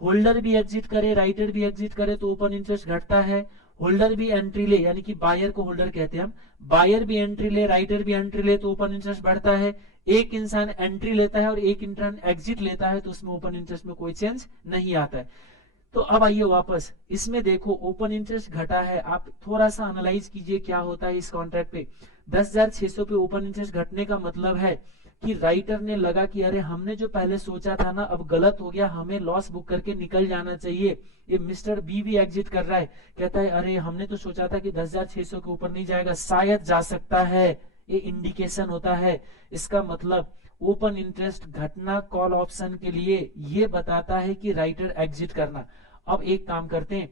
होल्डर भी एग्जिट करे, राइटर भी एग्जिट करे तो ओपन इंटरेस्ट घटता है। होल्डर भी एंट्री ले, यानी कि बायर को होल्डर कहते हैं हम, बायर भी एंट्री ले, राइटर भी एंट्री ले तो ओपन इंटरेस्ट बढ़ता है। एक इंसान एंट्री लेता है और एक इंसान एग्जिट लेता है तो उसमें ओपन इंटरेस्ट में कोई चेंज नहीं आता है। तो अब आइए वापस, इसमें देखो ओपन इंटरेस्ट घटा है, आप थोड़ा सा एनालाइज कीजिए क्या होता है इस कॉन्ट्रैक्ट पे। 10,600 पे ओपन इंटरेस्ट घटने का मतलब है कि राइटर ने लगा कि अरे हमने जो पहले सोचा था ना अब गलत हो गया, हमें लॉस बुक करके निकल जाना चाहिए। ये मिस्टर बी भी एग्जिट कर रहा है, कहता है अरे हमने तो सोचा था कि 10,600 के ऊपर नहीं जाएगा, शायद जा सकता है। ये इंडिकेशन होता है। इसका मतलब ओपन इंटरेस्ट घटना कॉल ऑप्शन के लिए ये बताता है कि राइटर एग्जिट करना। अब एक काम करते हैं,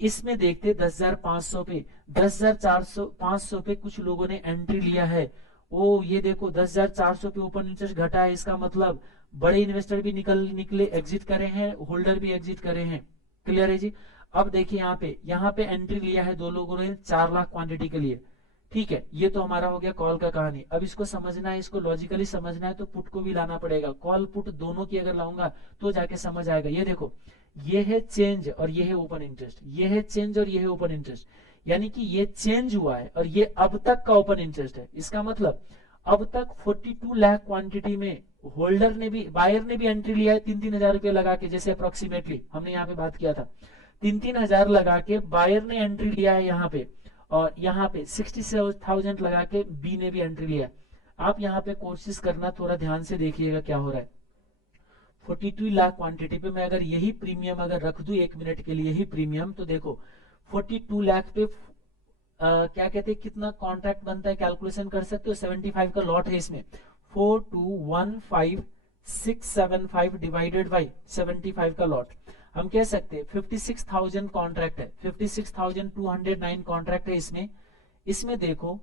इसमें देखते 10,500 पे, 10,400 500 पे कुछ लोगों ने एंट्री लिया है। ओ ये देखो 10,400 पे ओपन इंटरेस्ट घटा है, इसका मतलब बड़े इन्वेस्टर भी निकले एग्जिट करे हैं, होल्डर भी एग्जिट करे हैं। क्लियर है जी? अब देखिए यहाँ पे एंट्री लिया है दो लोगों ने 4 लाख क्वांटिटी के लिए। ठीक है, ये तो हमारा हो गया कॉल का कहानी। अब इसको समझना है, इसको लॉजिकली समझना है तो पुट को भी लाना पड़ेगा। कॉल पुट दोनों की अगर लाऊंगा तो जाके समझ आएगा। ये देखो, ये है चेंज और ये है ओपन इंटरेस्ट, ये है चेंज और ये है ओपन इंटरेस्ट, यानी कि ये चेंज हुआ है और ये अब तक का ओपन इंटरेस्ट है। इसका मतलब अब तक 42 लाख क्वांटिटी में होल्डर ने भी, बायर ने भी एंट्री लिया है 3-3 हजार रुपये लगा के, जैसे अप्रोक्सीमेटली हमने यहाँ पे बात किया था 3-3 हजार लगा के बायर ने एंट्री लिया है यहाँ पे, और यहाँ पे 67,000 लगा के बी ने भी एंट्री लिया। आप यहाँ पे कोशिश करना, थोड़ा ध्यान से देखिएगा क्या हो रहा है। 42 लाख क्वांटिटी पे मैं अगर यही प्रीमियम अगर रख दूं 1 मिनट के लिए यही प्रीमियम, तो देखो 42 लाख पे क्या कहते हैं कितना कॉन्ट्रैक्ट बनता है, कैलकुलेशन कर सकते हो। 75 का लॉट है इसमें, 4215675 डिवाइडेड बाई 75 का लॉट, हम कह सकते हैं 56,000 कॉन्ट्रैक्ट है, 56,209 कॉन्ट्रैक्ट है इसमें। इसमें देखो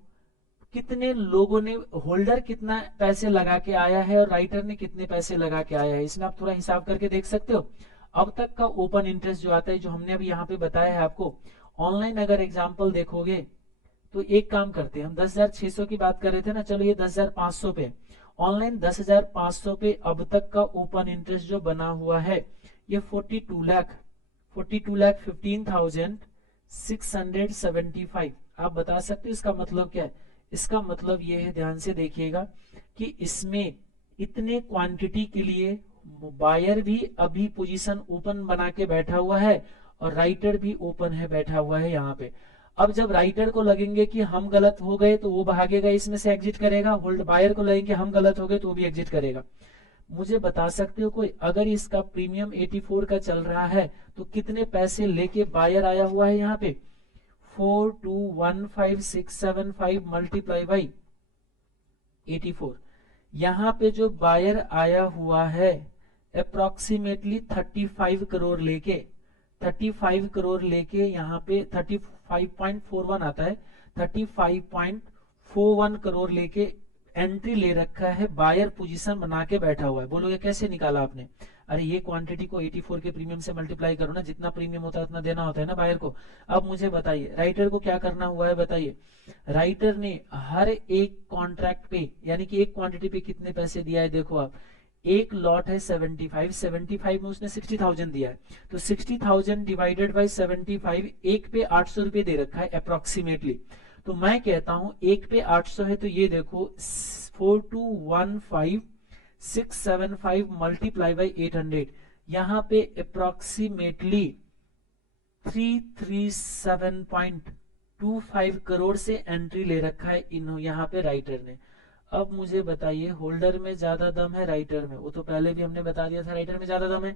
कितने लोगों ने, होल्डर कितना पैसे लगा के आया है और राइटर ने कितने पैसे लगा के आया है, इसमें आप थोड़ा हिसाब करके देख सकते हो। अब तक का ओपन इंटरेस्ट जो आता है, जो हमने अभी यहाँ पे बताया है आपको, ऑनलाइन अगर एग्जाम्पल देखोगे तो एक काम करते हैं, हम 10,600 की बात कर रहे थे ना, चलो ये 10,500 पे, ऑनलाइन 10,500 पे अब तक का ओपन इंटरेस्ट जो बना हुआ है ये 42 लाख 15,675। आप बता सकते हो इसका मतलब क्या है? इसका मतलब ये है, ध्यान से देखिएगा, कि इसमें इतने क्वांटिटी के लिए बायर भी अभी पोजीशन ओपन बना के बैठा हुआ है और राइटर भी ओपन है बैठा हुआ है यहाँ पे। अब जब राइटर को लगेंगे कि हम गलत हो गए तो वो भागेगा, इसमें से एग्जिट करेगा, होल्ड बायर को लगेंगे हम गलत हो गए तो वो भी एग्जिट करेगा। मुझे बता सकते हो कोई, अगर इसका प्रीमियम 84 का चल रहा है तो कितने पैसे लेके बायर आया हुआ है यहाँ पे? 4215,675 मल्टीप्लाई बाई 84। यहाँ पे जो बायर आया हुआ है अप्रोक्सीमेटली 35 करोड़ लेके, 35 करोड़ लेके यहाँ पे 35.41 आता है, 35.41 करोड़ लेके एंट्री ले रखा है, बायर पोजीशन बना के बैठा हुआ है। बोलोगे कैसे निकाला आपने? अरे ये क्वांटिटी को 84 के प्रीमियम से मल्टीप्लाई करो ना, जितना प्रीमियम होता है उतना देना होता है ना बायर को। अब मुझे बताइए राइटर को क्या करना हुआ है, बताइए। राइटर ने हर एक कॉन्ट्रैक्ट पे यानी कि एक क्वांटिटी पे कितने पैसे दिया है, देखो आप, एक लॉट है 75, 75 में उसने 60,000 दिया है, तो 60,000 डिवाइडेड बाई 75, एक पे 800 रुपये दे रखा है अप्रोक्सीमेटली। तो मैं कहता हूं एक पे 800 है, तो ये देखो 4215,675 मल्टीप्लाई बाई 800, यहाँ पे अप्रोक्सीमेटली 337.25 करोड़ से एंट्री ले रखा है यहाँ पे राइटर ने। अब मुझे बताइए होल्डर में ज्यादा दम है राइटर में? वो तो पहले भी हमने बता दिया था राइटर में ज्यादा दम है।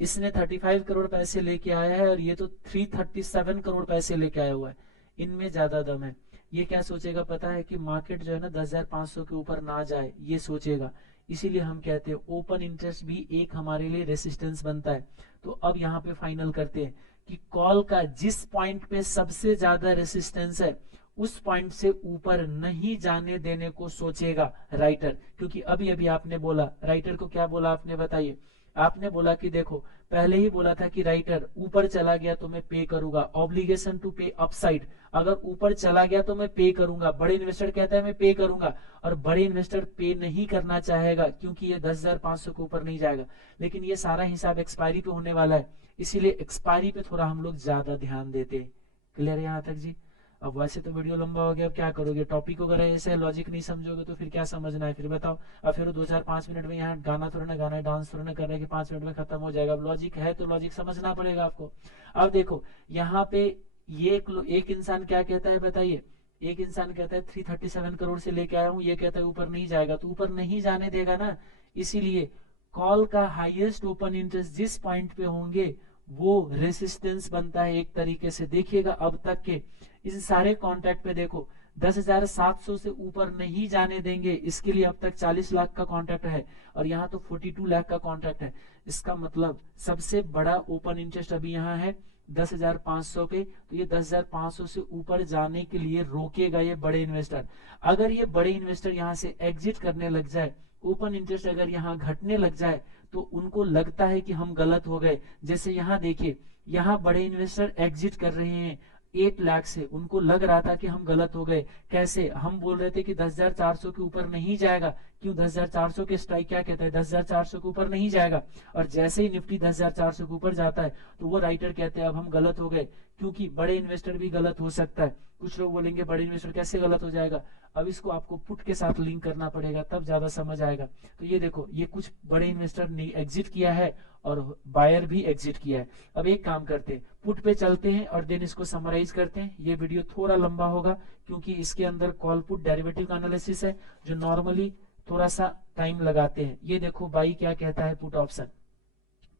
इसने 35 करोड़ पैसे लेके आया है और ये तो 337 करोड़ पैसे लेके आया हुआ है, इनमें ज्यादा दम है। ये क्या सोचेगा पता है कि मार्केट जो है ना 10,500 के ऊपर ना जाए, ये सोचेगा। इसीलिए हम कहते हैं ओपन इंटरेस्ट भी एक हमारे लिए रेसिस्टेंस बनता है। तो अब यहाँ पे फाइनल करते हैं कि कॉल का जिस पॉइंट पे सबसे ज्यादा रेसिस्टेंस है उस पॉइंट से ऊपर नहीं जाने देने को सोचेगा राइटर। क्योंकि अभी अभी आपने बोला, राइटर को क्या बोला आपने बताइए? आपने बोला कि देखो पहले ही बोला था कि राइटर ऊपर चला गया तो मैं पे करूंगा, ऑब्लिगेशन टू पे अपसाइड, अगर ऊपर चला गया तो मैं पे करूंगा। बड़े इन्वेस्टर कहता है मैं पे करूंगा, और बड़े इन्वेस्टर पे नहीं करना चाहेगा क्योंकि ये 10,500 के ऊपर नहीं जाएगा। लेकिन ये सारा हिसाब एक्सपायरी पे होने वाला है, इसीलिए एक्सपायरी पे थोड़ा हम लोग ज्यादा ध्यान देते हैं। क्लियर है यहाँ तक जी? अब वैसे तो वीडियो लंबा हो गया, अब क्या करोगे, टॉपिक अगर ऐसे लॉजिक नहीं समझोगे तो फिर क्या समझना है, फिर बताओ। अब फिर 2-4-5 मिनट में यहाँ गाना थोड़ा ना गाना है, डांस थोड़ा ना करना है कि 5 मिनट में खत्म हो जाएगा। अब लॉजिक है तो लॉजिक समझना पड़ेगा आपको। अब देखो यहाँ पे ये एक इंसान क्या कहता है बताइए? एक इंसान कहता है 337 करोड़ से लेके आया हूँ, ये कहता है ऊपर नहीं जाएगा, तो ऊपर नहीं जाने देगा ना। इसीलिए कॉल का हाईएस्ट ओपन इंटरेस्ट जिस पॉइंट पे होंगे वो रेसिस्टेंस बनता है एक तरीके से। देखिएगा अब तक के इस सारे कॉन्ट्रैक्ट पे देखो 10,700 से ऊपर नहीं जाने देंगे, इसके लिए अब तक 40 लाख का कॉन्ट्रैक्ट है और यहाँ तो 42 लाख का कॉन्ट्रैक्ट है। इसका मतलब सबसे बड़ा ओपन इंटरेस्ट अभी यहाँ है 10,500 पे, तो ये 10,500 से ऊपर जाने के लिए रोकेगा ये बड़े इन्वेस्टर। अगर ये बड़े इन्वेस्टर यहाँ से एग्जिट करने लग जाए, ओपन इंटरेस्ट अगर यहाँ घटने लग जाए, तो उनको लगता है कि हम गलत हो गए। जैसे यहाँ देखिए, यहाँ बड़े इन्वेस्टर एग्जिट कर रहे हैं 8 लाख से, उनको लग रहा था कि हम गलत हो गए। कैसे? हम बोल रहे थे कि 10,400 के ऊपर नहीं जाएगा, क्यों 10,400 के स्ट्राइक क्या कहता है, 10,400 के ऊपर नहीं जाएगा। और जैसे ही निफ्टी 10,400 के ऊपर जाता है तो वो राइटर कहते हैं अब हम गलत हो गए, क्योंकि बड़े इन्वेस्टर भी गलत हो सकता है। कुछ लोग बोलेंगे बड़े इन्वेस्टर कैसे गलत हो जाएगा, अब इसको आपको पुट के साथ लिंक करना पड़ेगा तब ज्यादा समझ आएगा। तो ये देखो, ये कुछ बड़े इन्वेस्टर ने एग्जिट किया है और बायर भी एग्जिट किया है। अब एक काम करते हैं, पुट पे चलते हैं और देन इसको समराइज करते हैं। ये वीडियो थोड़ा लंबा होगा क्योंकि इसके अंदर कॉल पुट डेरिवेटिव का एनालिसिस है जो नॉर्मली थोड़ा सा टाइम लगाते हैं। ये देखो बाई क्या कहता है पुट ऑप्शन।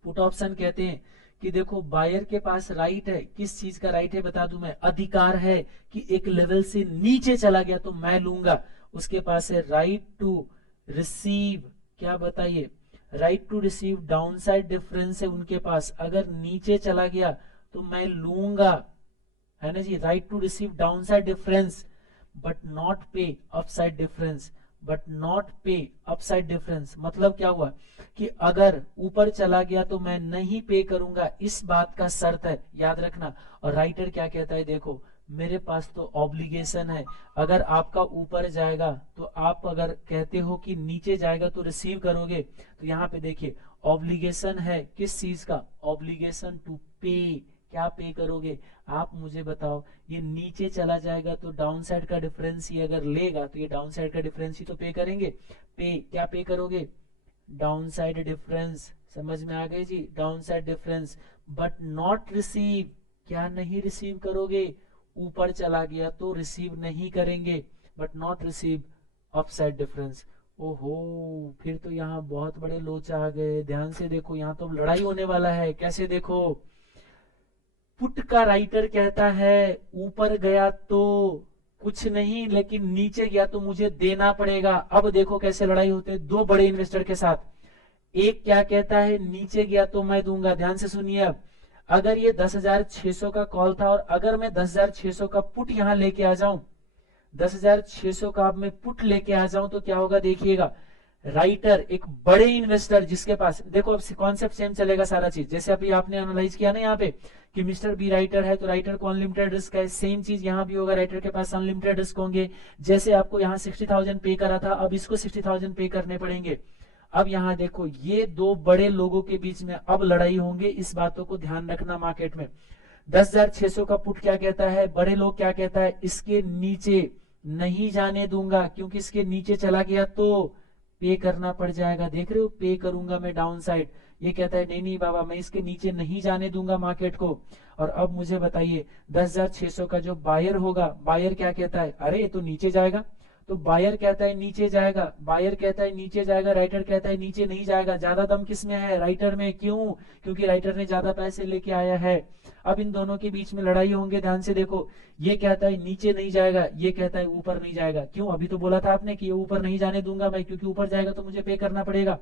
पुट ऑप्शन कहते हैं कि देखो बायर के पास राइट है, किस चीज का राइट है बता दूं मैं, अधिकार है कि एक लेवल से नीचे चला गया तो मैं लूंगा। उसके पास है राइट टू रिसीव, क्या बताइए, right to receive downside difference है उनके पास, अगर नीचे चला गया तो मैं लूंगा, है ना जी। Right to receive downside difference but not pay upside difference, but not pay upside difference. मतलब क्या हुआ कि अगर ऊपर चला गया तो मैं नहीं पे करूंगा, इस बात का शर्त है, याद रखना। और राइटर क्या कहता है, देखो मेरे पास तो ऑब्लिगेशन है, अगर आपका ऊपर जाएगा तो आप अगर कहते हो कि नीचे जाएगा तो रिसीव करोगे, तो यहाँ पे देखिए ऑब्लिगेशन है किस चीज का, ऑब्लिगेशन टू पे, क्या पे करोगे आप मुझे बताओ। ये नीचे चला जाएगा तो डाउन साइड का डिफरेंस ही अगर लेगा तो ये डाउन साइड का डिफरेंस ही तो पे करेंगे। पे क्या पे करोगे, डाउन साइड डिफरेंस, समझ में आ गई जी, down side difference. But not receive, क्या नहीं रिसीव करोगे, ऊपर चला गया तो रिसीव नहीं करेंगे, but not receive upside difference. ओहो, फिर तो यहाँ बहुत बड़े लोचा आ गए, ध्यान से देखो, यहाँ तो लड़ाई होने वाला है। कैसे देखो, पुट का राइटर कहता है ऊपर गया तो कुछ नहीं, लेकिन नीचे गया तो मुझे देना पड़ेगा। अब देखो कैसे लड़ाई होते हैं दो बड़े इन्वेस्टर के साथ। एक क्या कहता है, नीचे गया तो मैं दूंगा। ध्यान से सुनिए। अब अगर ये 10,600 का कॉल था और अगर मैं 10,600 का पुट यहां लेके आ जाऊं, 10,600 का अब मैं पुट लेके आ जाऊं तो क्या होगा देखिएगा। राइटर एक बड़े इन्वेस्टर जिसके पास, देखो अब कॉन्सेप्ट सेम चलेगा सारा चीज। जैसे अभी आपने एनालाइज किया ना यहाँ पे कि मिस्टर बी राइटर है तो राइटर को अनलिमिटेड रिस्क है, सेम चीज यहाँ भी होगा, राइटर के पास अनलिमिटेड रिस्क होंगे। जैसे आपको यहाँ 60,000 पे करा था, अब इसको 60,000 पे करने पड़ेंगे। अब यहाँ देखो ये दो बड़े लोगों के बीच में अब लड़ाई होंगे, इस बातों को ध्यान रखना मार्केट में। 10,600 का पुट क्या कहता है, बड़े लोग क्या कहता है, इसके नीचे नहीं जाने दूंगा, क्योंकि इसके नीचे चला गया तो पे करना पड़ जाएगा। देख रहे हो, पे करूंगा मैं डाउन साइड। ये कहता है नहीं नहीं बाबा, मैं इसके नीचे नहीं जाने दूंगा मार्केट को। और अब मुझे बताइए 10,600 का जो बायर होगा, बायर क्या कहता है, अरे ये तो नीचे जाएगा। तो बायर कहता है नीचे जाएगा, बायर कहता है नीचे जाएगा, राइटर कहता है नीचे नहीं जाएगा। ज्यादा दम किस में है, राइटर में। क्यों, क्योंकि राइटर ने ज्यादा पैसे लेके आया है। अब इन दोनों के बीच में लड़ाई होंगे, ध्यान से देखो। ये कहता है नीचे नहीं जाएगा, ये कहता है ऊपर नहीं जाएगा। क्यों, अभी तो बोला था आपने कि ये ऊपर नहीं जाने दूंगा मैं, क्योंकि ऊपर जाएगा तो मुझे पे करना पड़ेगा।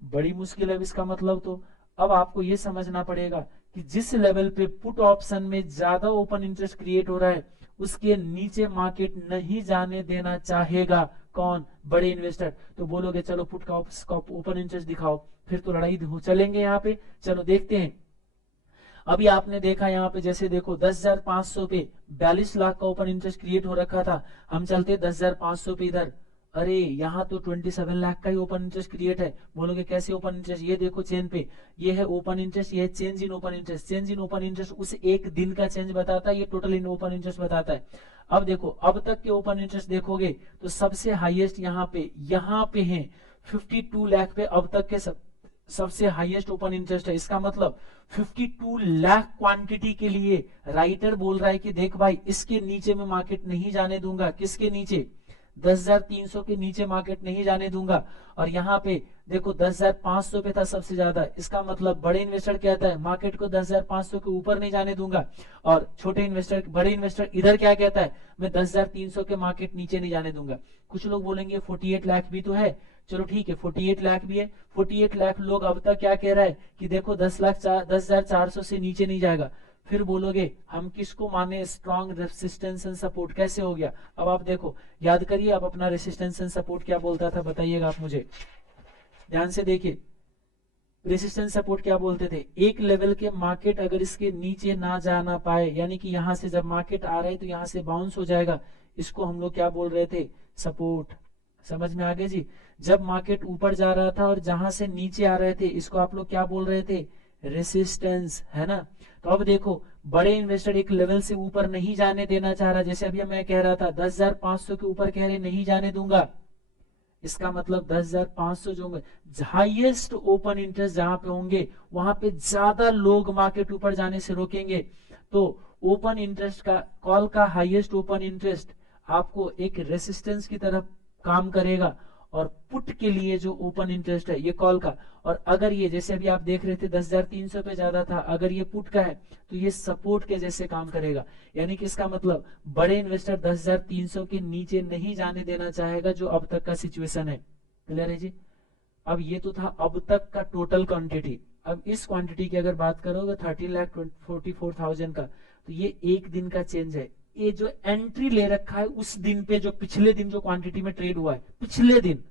बड़ी मुश्किल है इसका मतलब। तो अब आपको ये समझना पड़ेगा कि जिस लेवल पे पुट ऑप्शन में ज्यादा ओपन इंटरेस्ट क्रिएट हो रहा है, उसके नीचे मार्केट नहीं जाने देना चाहेगा। कौन, बड़े इन्वेस्टर। तो बोलोगे चलो पुट का ओपन इंटरेस्ट दिखाओ, फिर तो लड़ाई चलेंगे यहाँ पे। चलो देखते हैं। अभी आपने देखा यहाँ पे, जैसे देखो 10,500 पे 42 लाख का ओपन इंटरेस्ट क्रिएट हो रखा था। हम चलते 10,500 पे इधर, अरे यहाँ तो 27 लाख का ही ओपन इंटरेस्ट क्रिएट है। बोलोगे कैसे ओपन इंटरेस्ट, ये देखो चेन पे, ये है ओपन इंटरेस्ट, ये है change in open interest. Change in open interest उस एक दिन का चेंज बताता है, ये टोटल इन ओपन इंटरेस्ट बताता है। अब देखो अब तक के ओपन इंटरेस्ट देखोगे तो सबसे हाईएस्ट यहाँ पे है 52 लाख पे अब तक के सबसे हाईएस्ट ओपन इंटरेस्ट है। इसका मतलब 52 लाख क्वांटिटी के लिए राइटर बोल रहा है कि देख भाई इसके नीचे में मार्केट नहीं जाने दूंगा। किसके नीचे, 10,300 के नीचे मार्केट नहीं जाने दूंगा। और यहाँ पे देखो 10,500 पे था सबसे ज्यादा। इसका मतलब बड़े इन्वेस्टर कहता है मार्केट को 10,500 के ऊपर नहीं जाने दूंगा। और छोटे इन्वेस्टर, बड़े इन्वेस्टर इधर क्या कहता है, मैं 10,300 के मार्केट नीचे नहीं जाने दूंगा। कुछ लोग बोलेंगे 48 लाख भी तो है। चलो ठीक है, 48 लाख भी है। 48 लाख लोग अब तक क्या कह रहा है कि देखो 10,400 से नीचे नहीं जाएगा। फिर बोलोगे हम किसको माने, स्ट्रॉन्ग रेसिस्टेंस एंड सपोर्ट। कैसे हो गया, अब आप देखो, याद करिए आप अपना रेसिस्टेंस एंड सपोर्ट क्या बोलता था, बताइएगा आप मुझे। ध्यान से देखिए, रेसिस्टेंस सपोर्ट क्या बोलते थे, एक लेवल के मार्केट अगर इसके नीचे ना जाना पाए, यानी कि यहां से जब मार्केट आ रहे तो यहां से बाउंस हो जाएगा, इसको हम लोग क्या बोल रहे थे, सपोर्ट। समझ में आ गया जी। जब मार्केट ऊपर जा रहा था और जहां से नीचे आ रहे थे, इसको आप लोग क्या बोल रहे थे, रेसिस्टेंस, है ना। तो अब देखो बड़े इन्वेस्टर एक लेवल से ऊपर नहीं जाने देना चाह रहा। जैसे अभी मैं कह रहा था 10,500 के ऊपर कह रहे नहीं जाने दूंगा। इसका मतलब 10,500 जो होंगे, हाईएस्ट ओपन इंटरेस्ट जहां पे होंगे वहां पे ज्यादा लोग मार्केट ऊपर जाने से रोकेंगे। तो ओपन इंटरेस्ट का, कॉल का हाईएस्ट ओपन इंटरेस्ट आपको एक रेसिस्टेंस की तरफ काम करेगा। और पुट के लिए जो ओपन इंटरेस्ट है ये कॉल का, और अगर ये जैसे अभी आप देख रहे थे 10,300 पे ज्यादा था, अगर ये पुट का है तो ये सपोर्ट के जैसे काम करेगा। यानी कि इसका मतलब बड़े इन्वेस्टर 10,300 के नीचे नहीं जाने देना चाहेगा, जो अब तक का सिचुएशन है। क्लियर है जी। अब ये तो था अब तक का टोटल क्वांटिटी। अब इस क्वांटिटी की अगर बात करोगे 30,44,000 का, तो ये एक दिन का चेंज है। ये जो एंट्री ले रखा है उस दिन पे, जो पिछले दिन जो क्वांटिटी में ट्रेड हुआ है पिछले दिन।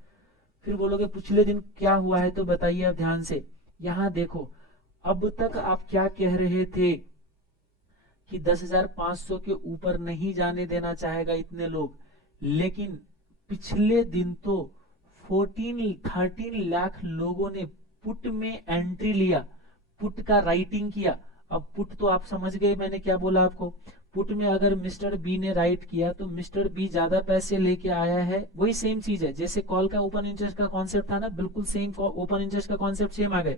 फिर बोलोगे पिछले दिन क्या हुआ है, तो बताइए आप ध्यान से। यहां देखो अब तक आप क्या कह रहे थे कि 10,500 के ऊपर नहीं जाने देना चाहेगा इतने लोग, लेकिन पिछले दिन तो 13 लाख लोगों ने पुट में एंट्री लिया, पुट का राइटिंग किया। अब पुट तो आप समझ गए मैंने क्या बोला आपको। पुट में अगर मिस्टर बी ने राइट किया तो मिस्टर बी ज्यादा पैसे लेके आया है। वही सेम चीज है जैसे कॉल का ओपन इंटरेस्ट का कॉन्सेप्ट था ना, बिल्कुल सेम ओपन इंटरेस्ट का कॉन्सेप्ट सेम आ गए।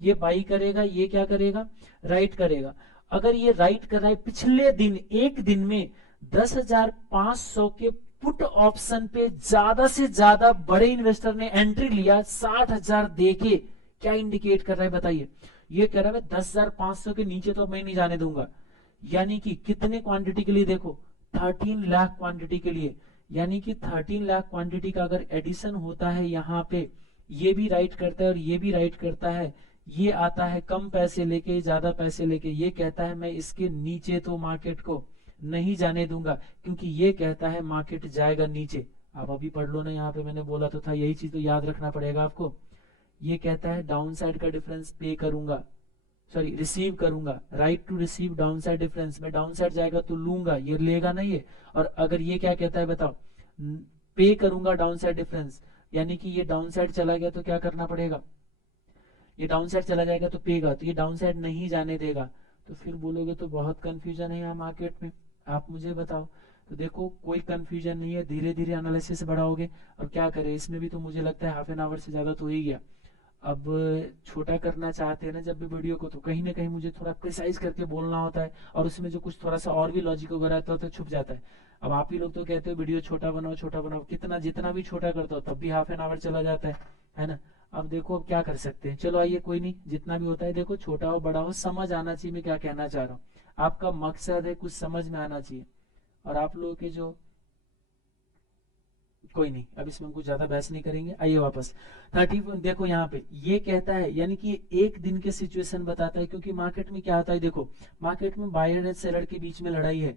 ये बाई करेगा, ये क्या करेगा, राइट करेगा। अगर ये राइट कर रहा है पिछले दिन, एक दिन में 10,500 के पुट ऑप्शन पे ज्यादा से ज्यादा बड़े इन्वेस्टर ने एंट्री लिया, 60,000 देके, क्या इंडिकेट कर रहा है बताइए। ये कह रहा है 10,500 के नीचे तो मैं नहीं जाने दूंगा। यानी कि कितने क्वांटिटी के लिए, देखो 13 लाख क्वांटिटी के लिए, यानी कि 13 लाख क्वांटिटी का अगर एडिशन होता है यहाँ पे, ये भी राइट करता है और ये भी राइट करता है, ये आता है कम पैसे लेके ज्यादा पैसे लेके, ये कहता है मैं इसके नीचे तो मार्केट को नहीं जाने दूंगा, क्योंकि ये कहता है मार्केट जाएगा नीचे। आप अभी पढ़ लो ना, यहाँ पे मैंने बोला तो था, यही चीज तो याद रखना पड़ेगा आपको। ये कहता है डाउन साइड का डिफरेंस पे करूंगा, सॉरी रिसीव करूंगा, right to receive down side difference, मैं डाउन साइड जाएगा तो लूंगा, ये लेगा ना ये। और अगर ये क्या कहता है बताओ, पे करूंगा डाउन साइड डिफरेंस, यानी कि ये डाउन साइड चला गया तो क्या करना पड़ेगा, ये डाउन साइड चला जाएगा तो पेगा, तो ये डाउन साइड नहीं जाने देगा। तो फिर बोलोगे तो बहुत कंफ्यूजन है यहाँ मार्केट में, आप मुझे बताओ। तो देखो कोई कंफ्यूजन नहीं है, धीरे धीरे एनालिसिस बढ़ाओगे। अब क्या करें, इसमें भी तो मुझे लगता है हाफ एन आवर से ज्यादा तो हो ही गया। अब छोटा करना चाहते हैं ना जब भी वीडियो को, तो कहीं ना कहीं मुझे थोड़ा प्रिसाइज करके बोलना होता है, और उसमें जो कुछ थोड़ा सा और भी लॉजिक वगैरह आता है तो छुप जाता है। अब आप ही लोग तो कहते हो वीडियो छोटा बनाओ छोटा बनाओ, कितना जितना भी छोटा करता हो तब भी हाफ एन आवर चला जाता है ना। अब देखो अब क्या कर सकते हैं, चलो आइए कोई नहीं, जितना भी होता है देखो, छोटा हो बड़ा हो समझ आना चाहिए मैं क्या कहना चाह रहा हूँ। आपका मकसद है कुछ समझ में आना चाहिए, और आप लोगों के जो, कोई नहीं अब इसमें कुछ ज्यादा बहस नहीं करेंगे। आइए वापस 30 देखो यहाँ पे ये कहता है, यानी कि एक दिन के सिचुएशन बताता है, क्योंकि मार्केट में क्या होता है देखो, मार्केट में बायर और सेलर के बीच में लड़ाई है,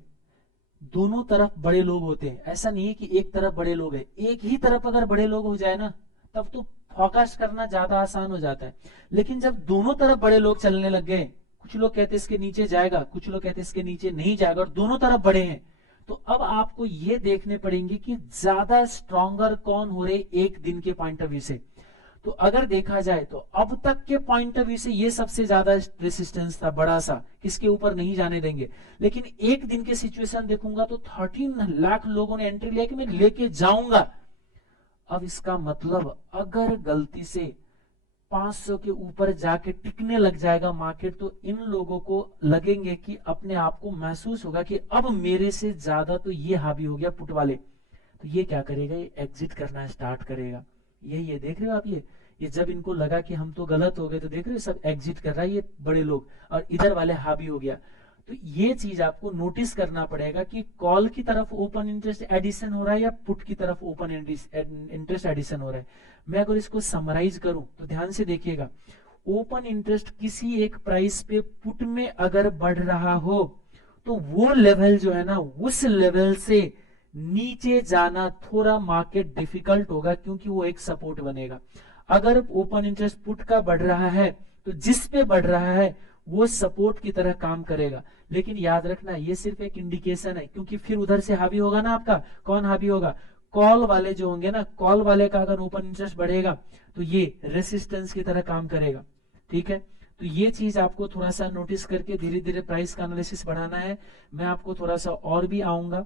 दोनों तरफ बड़े लोग होते हैं, ऐसा नहीं है कि एक तरफ बड़े लोग है, एक ही तरफ अगर बड़े लोग हो जाए ना तब तो फोकस करना ज्यादा आसान हो जाता है। लेकिन जब दोनों तरफ बड़े लोग चलने लग गए, कुछ लोग कहते हैं इसके नीचे जाएगा, कुछ लोग कहते हैं इसके नीचे नहीं जाएगा, और दोनों तरफ बड़े हैं, तो अब आपको ये देखने पड़ेंगे कि ज्यादा स्ट्रॉन्गर कौन हो रहे एक दिन के पॉइंट ऑफ व्यू से। तो अगर देखा जाए तो अब तक के पॉइंट ऑफ व्यू से ये सबसे ज्यादा रेसिस्टेंस था बड़ा सा, किसके ऊपर नहीं जाने देंगे। लेकिन एक दिन के सिचुएशन देखूंगा तो 13 लाख लोगों ने एंट्री लिया कि मैं लेके जाऊंगा। अब इसका मतलब अगर गलती से 500 के ऊपर जाके टिकने लग जाएगा मार्केट, तो इन लोगों को लगेंगे कि अपने आप को महसूस होगा कि अब मेरे से ज्यादा तो ये हावी हो गया पुट वाले, तो ये क्या करेगा, ये एग्जिट करना स्टार्ट करेगा। ये देख रहे हो आप, ये जब इनको लगा कि हम तो गलत हो गए, तो देख रहे हो सब एग्जिट कर रहा है ये बड़े लोग, और इधर वाले हावी हो गया। तो ये चीज आपको नोटिस करना पड़ेगा कि कॉल की तरफ ओपन इंटरेस्ट एडिशन हो रहा है या पुट की तरफ ओपन इंटरेस्ट एडिशन हो रहा है। मैं अगर इसको समराइज करूं तो ध्यान से देखिएगा, ओपन इंटरेस्ट किसी एक प्राइस पे पुट में अगर बढ़ रहा हो तो वो लेवल जो है ना, उस लेवल से नीचे जाना थोड़ा मार्केट डिफिकल्ट होगा, क्योंकि वो एक सपोर्ट बनेगा। अगर ओपन इंटरेस्ट पुट का बढ़ रहा है तो जिस पे बढ़ रहा है वो सपोर्ट की तरह काम करेगा। लेकिन याद रखना ये सिर्फ एक इंडिकेशन है, क्योंकि फिर उधर से हावी होगा ना आपका, कौन हावी होगा, कॉल वाले जो होंगे ना, कॉल वाले का अगर ओपन इंटरेस्ट बढ़ेगा तो ये रेसिस्टेंस की तरह काम करेगा। ठीक है, तो ये चीज आपको थोड़ा सा नोटिस करके धीरे धीरे प्राइस का एनालिसिस बढ़ाना है। मैं आपको थोड़ा सा और भी आऊंगा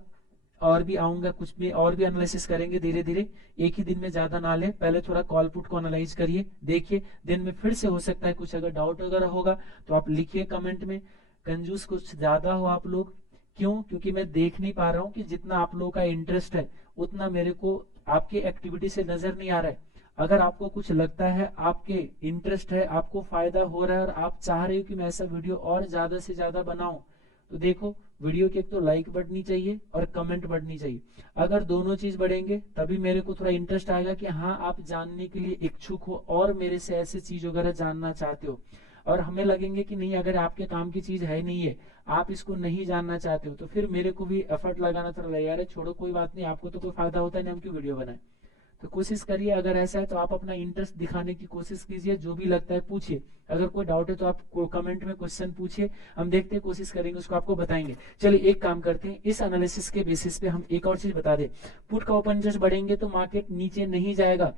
कुछ भी और भी एनालिसिस करेंगे धीरे धीरे, एक ही दिन में ज्यादा ना ले, पहले थोड़ा कॉल पुट को एनालाइज करिए, देखिए दिन में फिर से हो सकता है कुछ अगर डाउट वगैरह होगा तो आप लिखिए कमेंट में। कंजूस कुछ ज्यादा हो आप लोग, क्यों, क्योंकि मैं देख नहीं पा रहा हूँ कि जितना आप लोगों का इंटरेस्ट है उतना मेरे को आपकी एक्टिविटी से नजर नहीं आ रहा है। अगर आपको कुछ लगता है, आपके इंटरेस्ट है, आपको फायदा हो रहा है और आप चाह रहे हो कि मैं ऐसा वीडियो और ज्यादा से ज्यादा बनाऊं, तो देखो वीडियो की एक तो लाइक बढ़नी चाहिए और कमेंट बढ़नी चाहिए। अगर दोनों चीज बढ़ेंगे तभी मेरे को थोड़ा इंटरेस्ट आएगा कि हाँ आप जानने के लिए इच्छुक हो और मेरे से ऐसे चीज वगैरह जानना चाहते हो। और हमें लगेंगे कि नहीं, अगर आपके काम की चीज है नहीं है, आप इसको नहीं जानना चाहते हो, तो फिर मेरे को भी एफर्ट लगाना थोड़ा लगेगा, यार छोड़ो कोई बात नहीं, आपको तो कोई फायदा होता है नहीं, हम क्यों वीडियो बनाए। तो कोशिश करिए, अगर ऐसा है तो आप अपना इंटरेस्ट दिखाने की कोशिश कीजिए, जो भी लगता है पूछिए, अगर कोई डाउट है तो आप कमेंट में क्वेश्चन पूछिए, हम देखते हैं, कोशिश करेंगे उसको आपको बताएंगे। चलिए एक काम करते हैं, इस एनालिसिस के बेसिस पे हम एक और चीज बता दें, पुट का ओपन इंटरेस्ट बढ़ेंगे तो मार्केट नीचे नहीं जाएगा,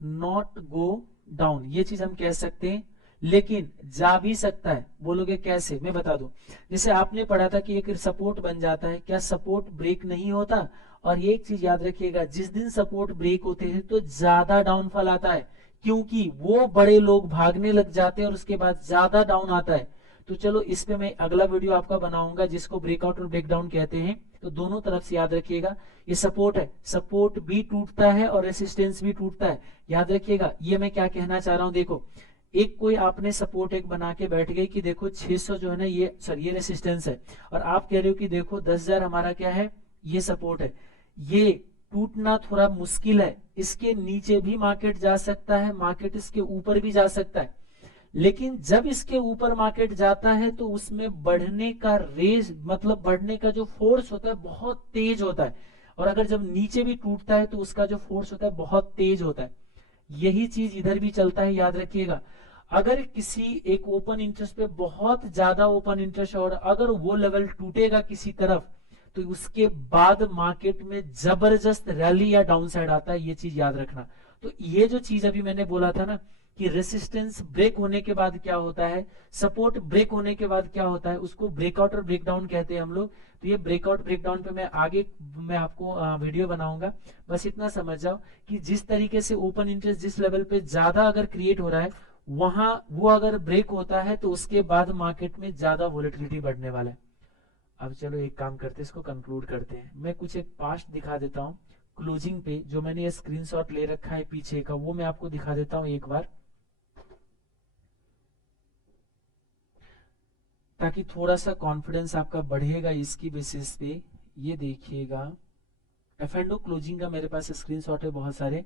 नॉट गो डाउन, ये चीज हम कह सकते हैं, लेकिन जा भी सकता है। बोलोगे कैसे, मैं बता दूं, जैसे आपने पढ़ा था कि एक सपोर्ट बन जाता है, क्या सपोर्ट ब्रेक नहीं होता। और ये एक चीज याद रखिएगा, जिस दिन सपोर्ट ब्रेक होते हैं तो ज्यादा डाउनफॉल आता है, क्योंकि वो बड़े लोग भागने लग जाते हैं और उसके बाद ज्यादा डाउन आता है। तो चलो इस पे मैं अगला वीडियो आपका बनाऊंगा जिसको ब्रेकआउट और ब्रेकडाउन कहते हैं। तो दोनों तरफ से याद रखिएगा, ये सपोर्ट है, सपोर्ट भी टूटता है और रेसिस्टेंस भी टूटता है, याद रखिएगा। ये मैं क्या कहना चाह रहा हूं, देखो एक कोई आपने सपोर्ट एक बना के बैठ गए कि देखो 600 जो है ना, ये सॉरी ये रेसिस्टेंस है, और आप कह रहे हो कि देखो 10,000 हमारा क्या है, ये सपोर्ट है, ये टूटना थोड़ा मुश्किल है, इसके नीचे भी मार्केट जा सकता है, मार्केट इसके ऊपर भी जा सकता है। लेकिन जब इसके ऊपर मार्केट जाता है तो उसमें बढ़ने का रेस, मतलब बढ़ने का जो फोर्स होता है बहुत तेज होता है, और अगर जब नीचे भी टूटता है तो उसका जो फोर्स होता है बहुत तेज होता है। यही चीज इधर भी चलता है, याद रखिएगा। अगर किसी एक ओपन इंटरेस्ट पे बहुत ज्यादा ओपन इंटरेस्ट है और अगर वो लेवल टूटेगा किसी तरफ, तो उसके बाद मार्केट में जबरदस्त रैली या डाउन साइड आता है, ये चीज याद रखना। तो ये जो चीज अभी मैंने बोला था ना कि रेसिस्टेंस ब्रेक होने के बाद क्या होता है, सपोर्ट ब्रेक होने के बाद क्या होता है, उसको ब्रेकआउट और ब्रेकडाउन कहते हैं हम लोग। तो ये ब्रेकआउट ब्रेकडाउन पे मैं आपको वीडियो बनाऊंगा। बस इतना समझ जाओ कि जिस तरीके से ओपन इंटरेस्ट जिस लेवल पे ज्यादा अगर क्रिएट हो रहा है, वहां वो अगर ब्रेक होता है तो उसके बाद मार्केट में ज्यादा वोलेटिलिटी बढ़ने वाला है। अब चलो एक काम करते हैं, इसको कंक्लूड करते हैं। मैं कुछ एक पास्ट दिखा देता हूँ क्लोजिंग पे, जो मैंने ये स्क्रीनशॉट ले रखा है पीछे का, वो मैं आपको दिखा देता हूँ एक बार, ताकि थोड़ा सा कॉन्फिडेंस आपका बढ़ेगा इसकी बेसिस पे। ये देखिएगा, एफ एंड ओ क्लोजिंग का मेरे पास स्क्रीनशॉट है बहुत सारे।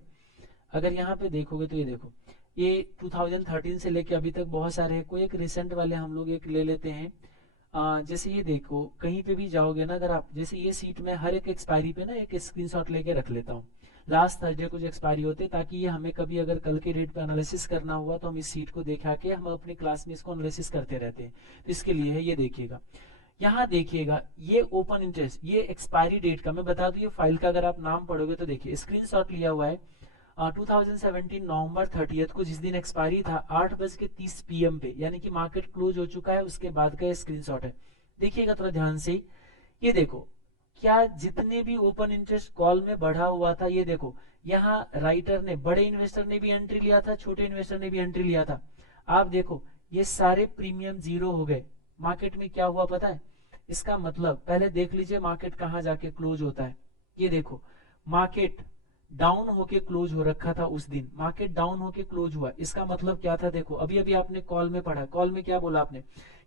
अगर यहाँ पे देखोगे तो ये देखो, ये 2013 से लेके अभी तक बहुत सारे हैं। कोई एक रिसेंट वाले हम लोग एक ले लेते हैं। जैसे ये देखो, कहीं पे भी जाओगे ना, अगर आप जैसे ये सीट में हर एक एक्सपायरी पे ना एक स्क्रीनशॉट लेके रख लेता हूँ, लास्ट थर्सडे को जो एक्सपायरी होते, ताकि ये हमें कभी अगर कल के डेट पे एनालिसिस करना हुआ तो हम इस सीट को देखा के हम अपनी क्लास में इसको एनालिसिस करते रहते हैं। तो इसके लिए है, ये देखिएगा, यहाँ देखिएगा, ये ओपन इंटरेस्ट, ये एक्सपायरी डेट का मैं बता दूं, ये फाइल का अगर आप नाम पढ़ोगे तो देखिए स्क्रीनशॉट लिया हुआ है 2017 नवंबर 30 को, जिस दिन एक्सपायरी था 8:30 PM पे, यानी कि मार्केट क्लोज हो चुका है उसके बाद का स्क्रीनशॉट है। देखिएगा थोड़ा ध्यान से, ये देखो क्या जितने भी ओपन इंटरेस्ट कॉल में बढ़ा हुआ था, ये देखो यहाँ राइटर ने, बड़े इन्वेस्टर ने भी एंट्री लिया था, छोटे इन्वेस्टर ने भी एंट्री लिया था। आप देखो ये सारे प्रीमियम जीरो हो गए। मार्केट में क्या हुआ पता है, इसका मतलब पहले देख लीजिए मार्केट कहाँ जाके क्लोज होता है। ये देखो मार्केट डाउन होके क्लोज हो रखा था उस दिन, मार्केट डाउन होके क्लोज हुआ, इसका मतलब क्या था, देखो अभी अभी आपने कॉल में पढ़ा, कॉल में क्या बोला आपने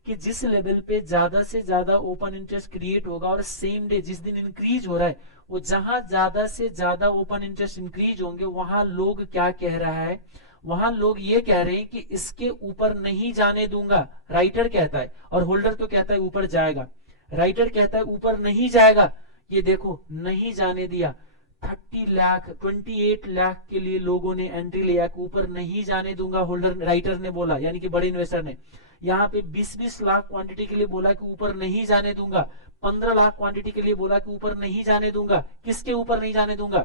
कि जिस लेवल पे ज्यादा से ज्यादा ओपन इंटरेस्ट क्रिएट होगा और सेम डे जिस दिन इंक्रीज हो रहा है, वो जहां ज्यादा से ज्यादा ओपन इंटरेस्ट इंक्रीज होंगे वहां लोग क्या कह रहा है, वहां लोग ये कह रहे हैं कि इसके ऊपर नहीं जाने दूंगा, राइटर कहता है, और होल्डर तो कहता है ऊपर जाएगा। राइटर कहता है ऊपर नहीं जाएगा, ये देखो नहीं जाने दिया। 30 लाख 28 लाख के लिए लोगों ने एंट्री लिया कि ऊपर नहीं जाने दूंगा, होल्डर राइटर ने बोला, यानी कि बड़े इन्वेस्टर ने। यहाँ पे 20-20 लाख क्वांटिटी के लिए बोला कि ऊपर नहीं जाने दूंगा, 15 लाख क्वांटिटी के लिए बोला कि ऊपर नहीं जाने दूंगा। किसके ऊपर नहीं जाने दूंगा,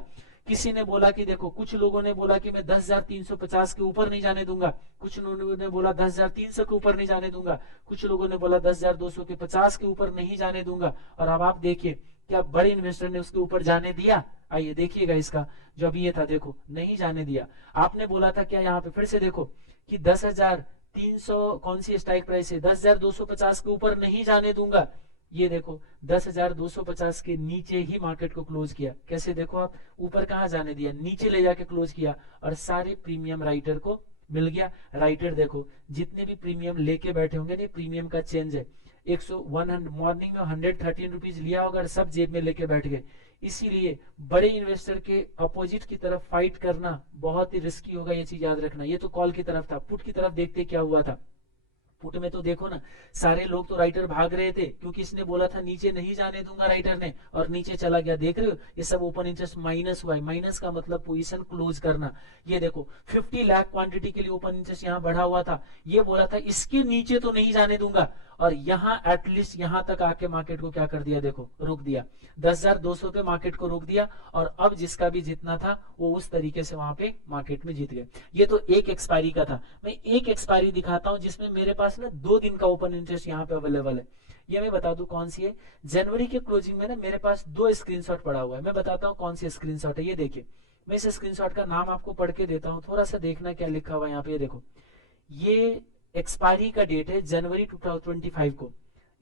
किसी ने बोला कि देखो, कुछ लोगों ने बोला कि मैं 10,350 के ऊपर नहीं जाने दूंगा, कुछ लोगों ने बोला 10,300 के ऊपर नहीं जाने दूंगा, कुछ लोगों ने बोला 10,200 के 50 के ऊपर नहीं जाने दूंगा। और अब आप देखिए क्या बड़े इन्वेस्टर ने उसके ऊपर जाने दिया। आइए देखिएगा इसका, जो अभी ये था देखो नहीं जाने दिया। आपने बोला था क्या, यहाँ पे फिर से देखो कि 10,300 कौन सी स्ट्राइक प्राइस है, 10,250 के ऊपर नहीं जाने दूंगा। ये देखो 10,250 के नीचे ही मार्केट को क्लोज किया। कैसे देखो आप, ऊपर कहाँ जाने दिया, नीचे ले जाके क्लोज किया, और सारे प्रीमियम राइटर को मिल गया। राइटर देखो जितने भी प्रीमियम लेके बैठे होंगे ना, प्रीमियम का चेंज है 100 मॉर्निंग में 113 रुपीज लिया होगा और सब जेब में लेके बैठ गए। इसीलिए बड़े इन्वेस्टर के अपोजिट की तरफ फाइट करना बहुत ही रिस्की होगा, ये चीज याद रखना। ये तो कॉल की तरफ था, पुट की तरफ देखते क्या हुआ था। पुट में तो देखो ना, सारे लोग तो राइटर भाग रहे थे क्योंकि इसने बोला था नीचे नहीं जाने दूंगा राइटर ने, और नीचे चला गया। देख रहे हो ये सब ओपन इंटरेस्ट माइनस हुआ है, माइनस का मतलब पोजीशन क्लोज करना। ये देखो 50 लाख क्वांटिटी के लिए ओपन इंटरेस्ट यहाँ बढ़ा हुआ था, ये बोला था इसके नीचे तो नहीं जाने दूंगा, और यहाँ एटलीस्ट यहाँ तक आके मार्केट को क्या कर दिया, देखो रोक दिया, 10,200 पे मार्केट को रोक दिया। और अब जिसका भी जितना था वो उस तरीके से वहां पे मार्केट में जीत गए। ये तो एक एक्सपायरी का था। मैं एक एक्सपायरी दिखाता हूं जिसमें मेरे पास ना 2 दिन का ओपन इंटरेस्ट यहाँ पे अवेलेबल है। ये मैं बता दूं कौन सी है। जनवरी के क्लोजिंग में ना मेरे पास 2 स्क्रीनशॉट पड़ा हुआ है, मैं बताता हूँ कौन सी स्क्रीनशॉट है। ये देखिए, मैं इस स्क्रीनशॉट का नाम आपको पढ़ के देता हूँ, थोड़ा सा देखना क्या लिखा हुआ है यहाँ पे। ये देखो, ये एक्सपायरी का डेट है जनवरी 2025 को।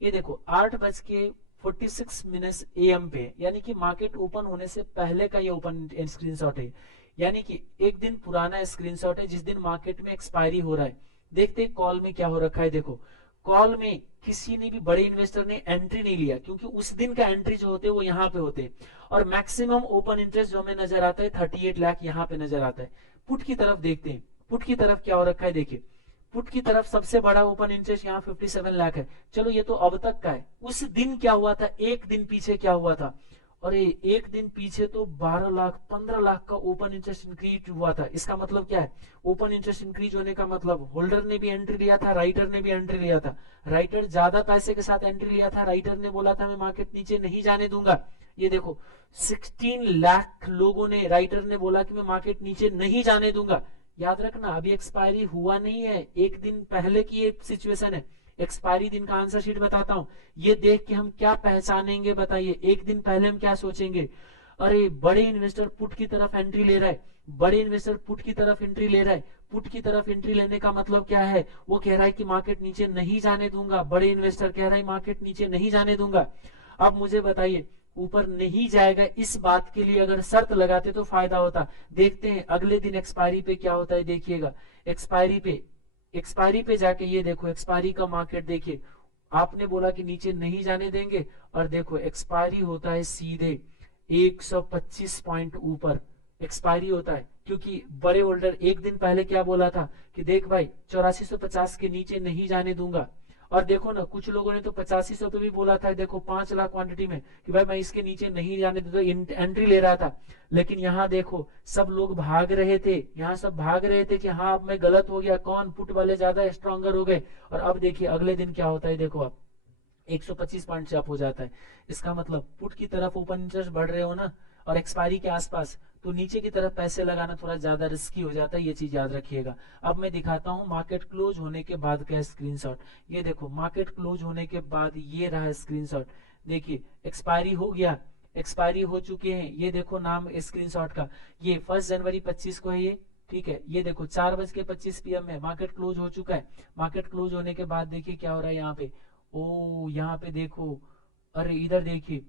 ये देखो 8:46 AM पे, यानी कि मार्केट ओपन होने से पहले का ये ओपन स्क्रीनशॉट है, यानी कि एक दिन पुराना स्क्रीनशॉट है जिस दिन मार्केट में एक्सपायरी हो रहा है। देखते कॉल में क्या हो रखा है। देखो कॉल में किसी ने भी बड़े इन्वेस्टर ने एंट्री नहीं लिया, क्योंकि उस दिन का एंट्री जो होते हैं वो यहाँ पे होते हैं, और मैक्सिमम ओपन इंटरेस्ट जो हमें नजर आता है 38 लाख यहाँ पे नजर आता है। पुट की तरफ देखते हैं, पुट की तरफ क्या हो रखा है। देखिए पुट की तरफ सबसे बड़ा ओपन इंटरेस्ट यहाँ 57 लाख है। चलो ये तो अब तक का है, उस दिन क्या हुआ था, एक दिन पीछे क्या हुआ था, और एक दिन पीछे तो 12 लाख 15 लाख का ओपन इंटरेस्ट इंक्रीज हुआ था। इसका मतलब क्या है, ओपन इंटरेस्ट इंक्रीज होने का मतलब होल्डर ने भी एंट्री लिया था, राइटर ने भी एंट्री लिया था। राइटर ज्यादा पैसे के साथ एंट्री लिया था, राइटर ने बोला था मैं मार्केट नीचे नहीं जाने दूंगा। ये देखो 16 लाख लोगों ने, राइटर ने बोला कि मैं मार्केट नीचे नहीं जाने दूंगा। याद रखना अभी एक्सपायरी हुआ नहीं है, एक दिन पहले की ये सिचुएशन है। एक्सपायरी दिन का आंसर शीट बताता हूं, ये देख के हम क्या पहचानेंगे बताइए, एक दिन पहले हम क्या सोचेंगे। अरे बड़े इन्वेस्टर पुट की तरफ एंट्री ले रहा है, बड़े इन्वेस्टर पुट की तरफ एंट्री ले रहा है। पुट की तरफ एंट्री लेने का मतलब क्या है, वो कह रहा है कि मार्केट नीचे नहीं जाने दूंगा, बड़े इन्वेस्टर कह रहा है मार्केट नीचे नहीं जाने दूंगा। अब मुझे बताइए ऊपर नहीं जाएगा, इस बात के लिए अगर शर्त लगाते तो फायदा होता। देखते हैं अगले दिन एक्सपायरी पे क्या होता है, देखिएगा एक्सपायरी पे जाके ये देखो एक्सपायरी का मार्केट देखिए, आपने बोला कि नीचे नहीं जाने देंगे, और देखो एक्सपायरी होता है सीधे 125 पॉइंट ऊपर एक्सपायरी होता है। क्योंकि बड़े होल्डर एक दिन पहले क्या बोला था कि देख भाई 8450 के नीचे नहीं जाने दूंगा, और देखो ना कुछ लोगों ने तो 8500 पे भी बोला था, देखो 5 लाख क्वांटिटी में कि भाई मैं इसके नीचे नहीं जाने दूंगा, एंट्री ले रहा था। लेकिन यहाँ देखो सब लोग भाग रहे थे, यहाँ सब भाग रहे थे कि हाँ अब मैं गलत हो गया, कौन पुट वाले ज्यादा स्ट्रॉन्गर हो गए। और अब देखिए अगले दिन क्या होता है, देखो अब 125 पॉइंट से अप हो जाता है। इसका मतलब पुट की तरफ ओपन इंटरेस्ट बढ़ रहे हो ना, और एक्सपायरी के आसपास, तो नीचे की तरफ पैसे लगाना थोड़ा ज्यादा रिस्की हो जाता है, ये चीज याद रखिएगा। अब मैं दिखाता हूँ मार्केट क्लोज होने के बाद का स्क्रीनशॉट। ये देखो मार्केट क्लोज होने के बाद ये रहा स्क्रीनशॉट। देखिए एक्सपायरी हो गया, एक्सपायरी हो चुके हैं, ये देखो नाम स्क्रीनशॉट का, ये 1 जनवरी 25 को है ये, ठीक है। ये देखो 4:25 PM में मार्केट क्लोज हो चुका है। मार्केट क्लोज होने के बाद देखिए क्या हो रहा है यहाँ पे, ओ यहाँ पे देखो, अरे इधर देखिए,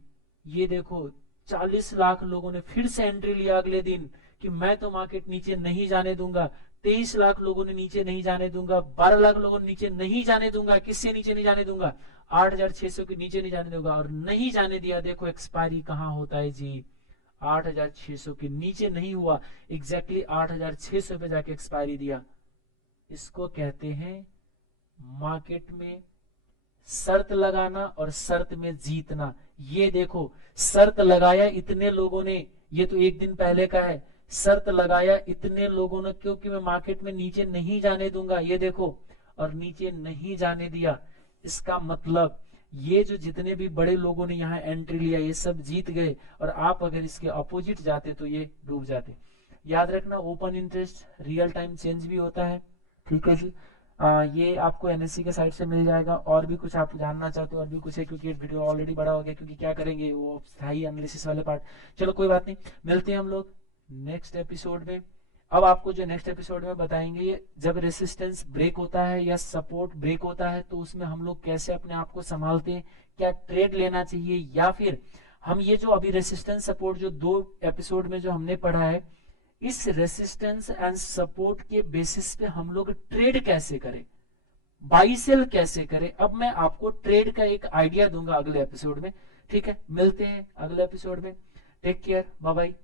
ये देखो 40 लाख लोगों ने फिर से एंट्री लिया अगले दिन कि मैं तो मार्केट नीचे नहीं जाने दूंगा। 23 लाख लोगों ने नीचे नहीं जाने दूंगा, 12 लाख लोगों ने नीचे नहीं जाने दूंगा, किससे नीचे नहीं जाने दूंगा, 8600 के नीचे नहीं जाने दूंगा, और नहीं जाने दिया। देखो एक्सपायरी कहाँ होता है जी, 8600 के नीचे नहीं हुआ, एग्जैक्टली 8600 पे जाके एक्सपायरी दिया। इसको कहते हैं मार्केट में शर्त लगाना और शर्त में जीतना। ये देखो शर्त लगाया इतने लोगों ने, ये तो एक दिन पहले का है, शर्त लगाया इतने लोगों ने क्योंकि मैं मार्केट में नीचे नहीं जाने दूंगा, ये देखो, और नीचे नहीं जाने दिया। इसका मतलब ये जो जितने भी बड़े लोगों ने यहाँ एंट्री लिया ये सब जीत गए, और आप अगर इसके अपोजिट जाते तो ये डूब जाते। याद रखना open interest real time change भी होता है, ठीक है जी। ये आपको एनएससी के साइट से मिल जाएगा। और भी कुछ आप जानना चाहते हो और भी कुछ है, क्योंकि वीडियो ऑलरेडी बड़ा हो गया, क्योंकि क्या करेंगे वो स्थायी एनालिसिस वाले पार्ट। चलो कोई बात नहीं, मिलते हैं हम लोग नेक्स्ट एपिसोड में। अब आपको जो नेक्स्ट एपिसोड में बताएंगे, ये जब रेसिस्टेंस ब्रेक होता है या सपोर्ट ब्रेक होता है तो उसमें हम लोग कैसे अपने आप को संभालते हैं, क्या ट्रेड लेना चाहिए, या फिर हम ये जो अभी रेसिस्टेंस सपोर्ट जो 2 एपिसोड में जो हमने पढ़ा है, इस रेसिस्टेंस एंड सपोर्ट के बेसिस पे हम लोग ट्रेड कैसे करें, बाई सेल कैसे करें। अब मैं आपको ट्रेड का एक आइडिया दूंगा अगले एपिसोड में, ठीक है। मिलते हैं अगले एपिसोड में, टेक केयर, बाय बाय।